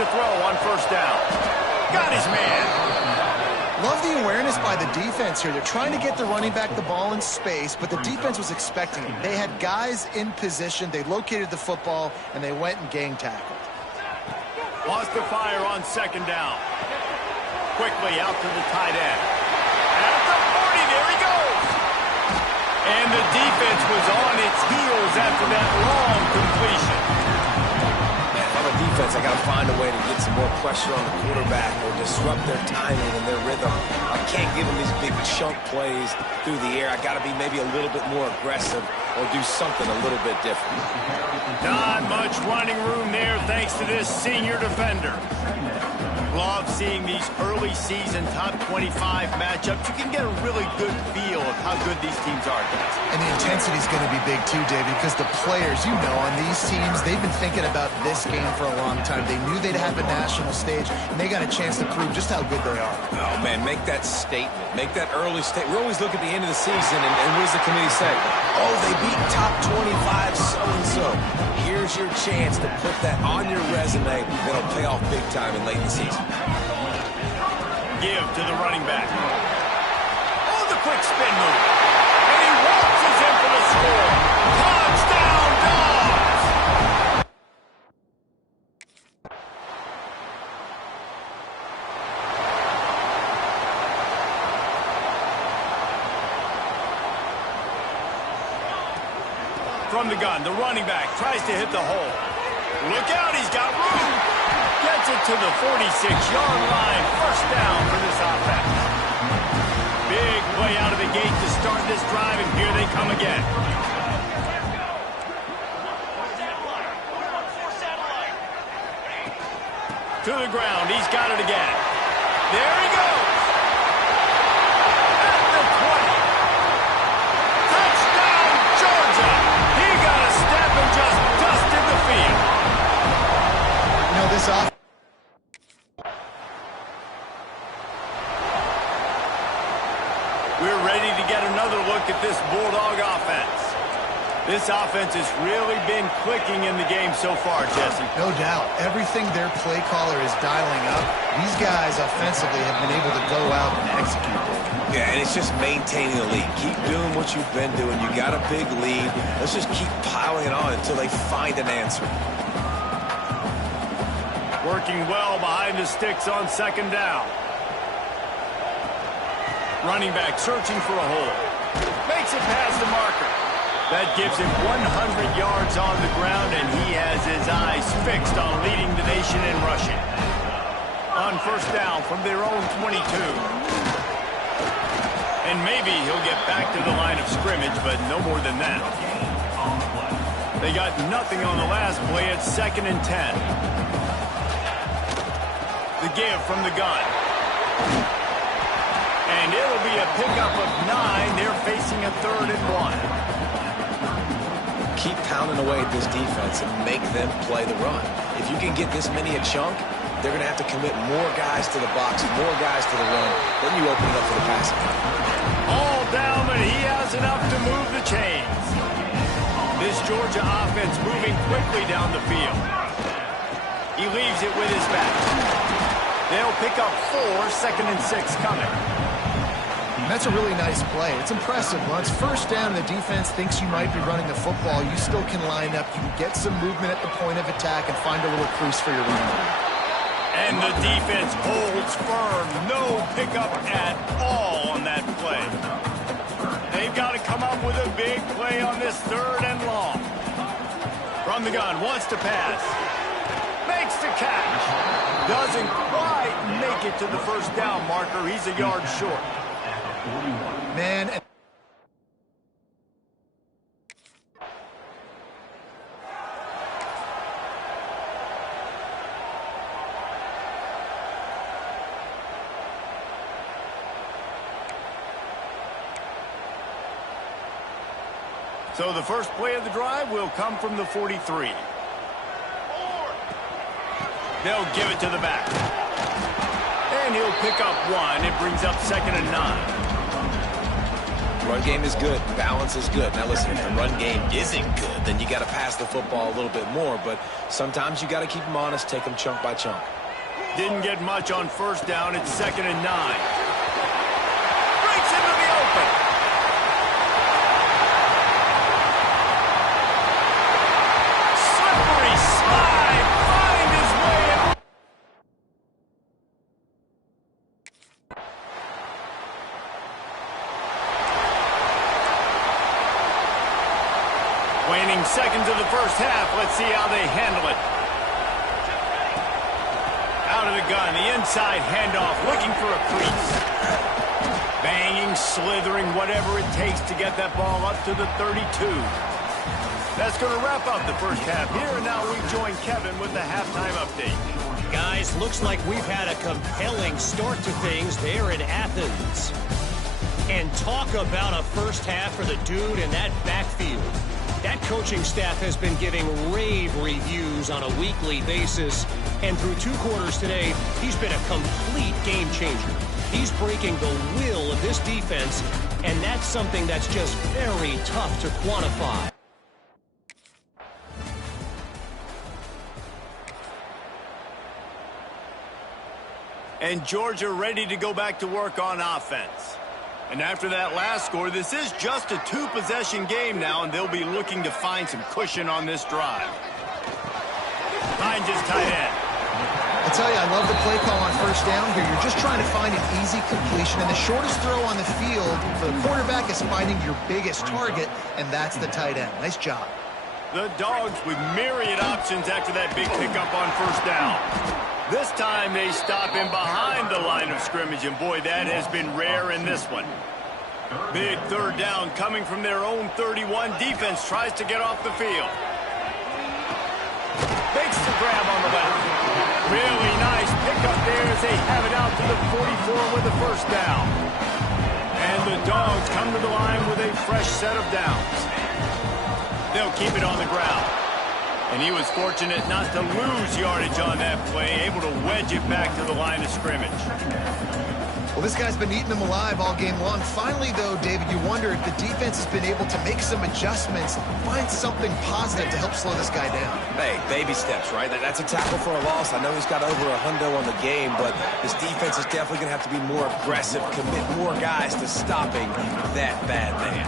to throw on first down. Got his man. Love the awareness by the defense here. They're trying to get the running back the ball in space, but the defense was expecting it. They had guys in position. They located the football, and they went and gang tackled. Lost the fire on second down. Quickly out to the tight end. At the 40, there he goes. And the defense was on its heels after that long completion. Man, if I'm a defense, I got to find a way to get some more pressure on the quarterback or disrupt their timing and their rhythm. I can't give them these big chunk plays through the air. I got to be maybe a little bit more aggressive or do something a little bit different. Not much running room there thanks to this senior defender. Love seeing these early season top 25 matchups. You can get a really good feel of how good these teams are, guys. And the intensity is going to be big too, David, because the players, you know, on these teams, they've been thinking about this game for a long time. They knew they'd have a national stage, and they got a chance to prove just how good they are. Oh, man, make that statement. Make that early statement. We always look at the end of the season, and what does the committee say? Oh, they beat top 25 so-and-so. Here's your chance to put that on your resume that'll pay off big time in late in the season. Give to the running back. Oh, the quick spin move. And he waltzes in for the score. Touchdown, Dogs! From the gun, the running back tries to hit the hole. Look out, he's got room. Gets it to the 46-yard line. First down for this offense. Big play out of the gate to start this drive, and here they come again. To the ground, he's got it again. There he goes. At the 20. Touchdown, Georgia. He got a step and just dusted the field. You know, this offense. We're ready to get another look at this Bulldog offense. This offense has really been clicking in the game so far, Jesse. No doubt. Everything their play caller is dialing up, these guys offensively have been able to go out and execute. Yeah, and it's just maintaining the lead. Keep doing what you've been doing. You got a big lead. Let's just keep piling it on until they find an answer. Working well behind the sticks on second down. Running back searching for a hole. Makes it past the marker. That gives him 100 yards on the ground, and he has his eyes fixed on leading the nation in rushing. On first down from their own 22. And maybe he'll get back to the line of scrimmage, but no more than that. They got nothing on the last play at 2nd and 10. The give from the gun. And it'll be a pickup of 9. They're facing a 3rd and 1. Keep pounding away at this defense and make them play the run. If you can get this many a chunk, they're going to have to commit more guys to the box, more guys to the run. Then you open it up for the passing. All down, but he has enough to move the chains. This Georgia offense moving quickly down the field. He leaves it with his back. They'll pick up 4, 2nd and 6 coming. That's a really nice play. It's impressive. Once first down, the defense thinks you might be running the football. You still can line up. You can get some movement at the point of attack and find a little crease for your running. And the defense holds firm. No pickup at all on that play. They've got to come up with a big play on this 3rd and long. From the gun, wants to pass. Makes the catch. Doesn't quite make it to the first down marker. He's a yard short. Man. So the first play of the drive will come from the 43. They'll give it to the back. And he'll pick up 1. It brings up 2nd and 9. Run game is good. Balance is good. Now listen, if the run game isn't good, then you got to pass the football a little bit more. But sometimes you got to keep them honest, take them chunk by chunk. Didn't get much on first down. It's 2nd and 9. Breaks into the open. Slippery slide. Find his way in. Waning seconds of the first half. Let's see how they handle it. Out of the gun, the inside handoff, looking for a crease. Banging, slithering, whatever it takes to get that ball up to the 32. That's going to wrap up the first half here, and now we join Kevin with the halftime update. Guys, looks like we've had a compelling start to things there in Athens. And talk about a first half for the dude in that backfield. That coaching staff has been giving rave reviews on a weekly basis. And through 2 quarters today, he's been a complete game changer. He's breaking the will of this defense, and that's something that's just very tough to quantify. And Georgia ready to go back to work on offense. And after that last score, this is just a 2-possession game now, and they'll be looking to find some cushion on this drive. Finds his tight end. I tell you, I love the play call on first down here. You're just trying to find an easy completion, and the shortest throw on the field for the quarterback is finding your biggest target, and that's the tight end. Nice job. The Dogs with myriad options after that big pickup on first down. This time they stop him behind the line of scrimmage, and boy, that has been rare in this one. Big 3rd down coming from their own 31. Defense tries to get off the field. Makes the grab on the left. Really nice pickup there as they have it out to the 44 with the first down. And the Dogs come to the line with a fresh set of downs. They'll keep it on the ground. And he was fortunate not to lose yardage on that play, able to wedge it back to the line of scrimmage. Well, this guy's been eating them alive all game long. Finally, though, David, you wonder if the defense has been able to make some adjustments, find something positive to help slow this guy down. Hey, baby steps, right? That's a tackle for a loss. I know he's got over $100 on the game, but this defense is definitely going to have to be more aggressive, commit more guys to stopping that bad man.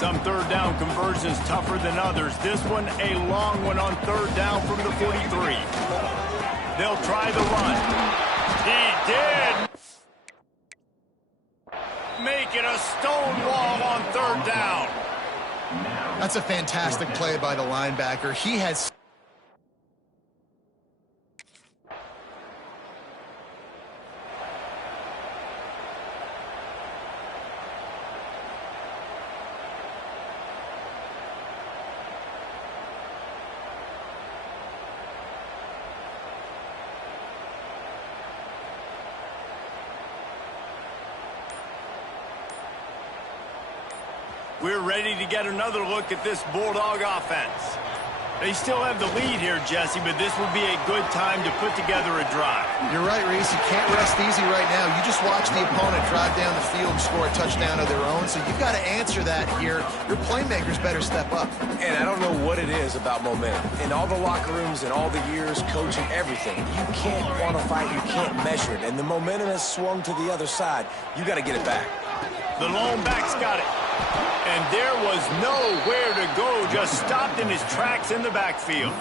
Some 3rd down conversions tougher than others. This one, a long one on 3rd down from the 43. They'll try the run. He did make it a stone wall on 3rd down. That's a fantastic play by the linebacker. He has... We're ready to get another look at this Bulldog offense. They still have the lead here, Jesse, but this would be a good time to put together a drive. You're right, Reese. You can't rest easy right now. You just watch the opponent drive down the field and score a touchdown of their own, so you've got to answer that here. Your playmakers better step up. And I don't know what it is about momentum. In all the locker rooms and all the years, coaching, everything, you can't quantify it, you can't measure it. And the momentum has swung to the other side. You got to get it back. The lone back's got it. And there was nowhere to go, just stopped in his tracks in the backfield.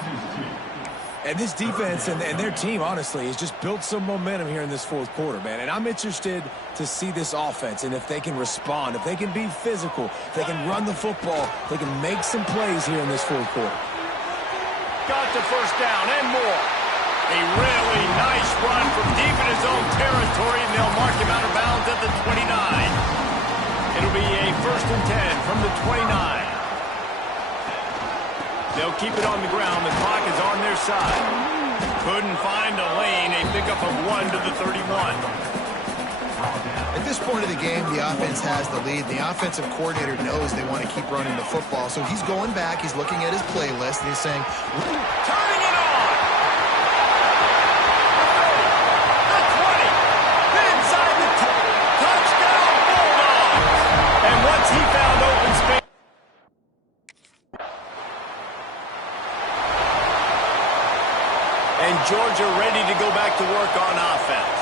And this defense and their team, honestly, has just built some momentum here in this 4th quarter, man. And I'm interested to see this offense and if they can respond, if they can be physical, if they can run the football, if they can make some plays here in this 4th quarter. Got the first down and more. A really nice run from deep in his own territory, and they'll mark him out of bounds at the 29. It'll be a 1st and 10 from the 29. They'll keep it on the ground. The clock is on their side. Couldn't find a lane. A pickup of 1 to the 31. At this point of the game, the offense has the lead. The offensive coordinator knows they want to keep running the football. So he's going back. He's looking at his playlist. And he's saying, turning it on. The 20. Inside the touchdown Bulldogs. And once he found open space. And Georgia ready to go back to work on offense.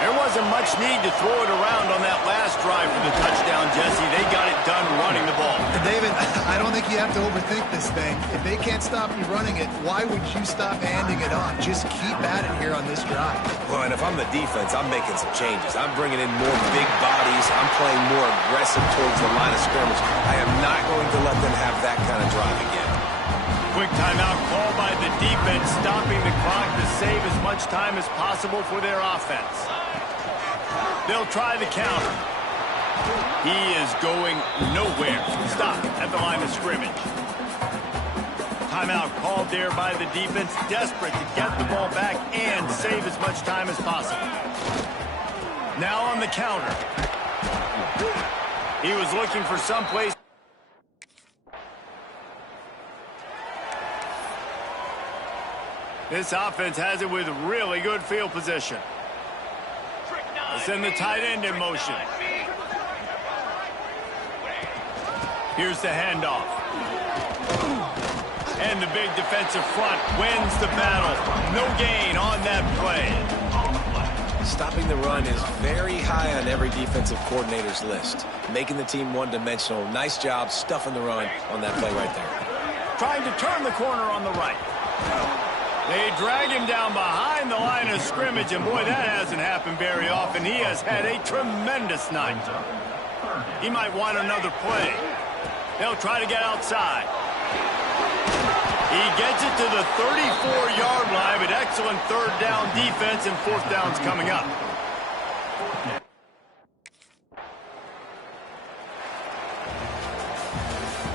There wasn't much need to throw it around on that last drive for the touchdown, Jesse. They got it done running the ball. David, I don't think you have to overthink this thing. If they can't stop you running it, why would you stop handing it off? Just keep at it here on this drive. Well, and if I'm the defense, I'm making some changes. I'm bringing in more big bodies. I'm playing more aggressive towards the line of scrimmage. I am not going to let them have that kind of drive again. Quick timeout called by the defense, stopping the clock to save as much time as possible for their offense. They'll try the counter. He is going nowhere. Stop at the line of scrimmage. Timeout called there by the defense, desperate to get the ball back and save as much time as possible. Now on the counter. He was looking for someplace. This offense has it with really good field position. They send the tight end in motion. Here's the handoff. And the big defensive front wins the battle. No gain on that play. Stopping the run is very high on every defensive coordinator's list. Making the team one-dimensional. Nice job stuffing the run on that play right there. Trying to turn the corner on the right. They drag him down behind the line of scrimmage, and boy, that hasn't happened very often. He has had a tremendous night. He might want another play. They'll try to get outside. He gets it to the 34-yard line, but excellent third down defense, and fourth down's coming up.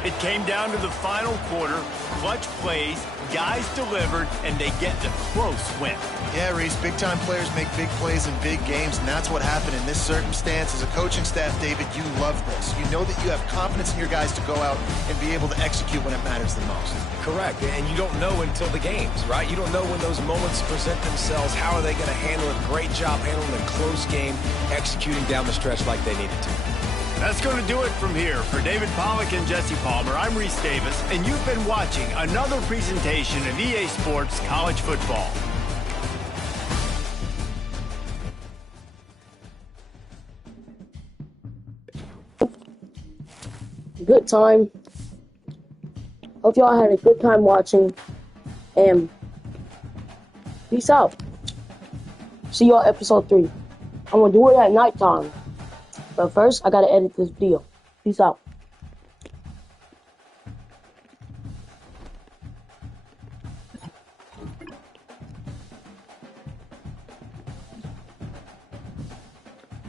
It came down to the final quarter. Clutch plays, guys delivered, and they get the close win. Yeah, Reese, big-time players make big plays in big games, and that's what happened in this circumstance. As a coaching staff, David, you love this. You know that you have confidence in your guys to go out and be able to execute when it matters the most. Correct, and you don't know until the games, right? You don't know when those moments present themselves. How are they going to handle it? Great job handling a close game, executing down the stretch like they needed to. That's going to do it from here. For David Pollack and Jesse Palmer, I'm Reese Davis, and you've been watching another presentation of EA Sports College Football. Good time. Hope y'all had a good time watching, and peace out. See y'all episode 3. I'm going to do it at nighttime. But first, I gotta edit this video. Peace out.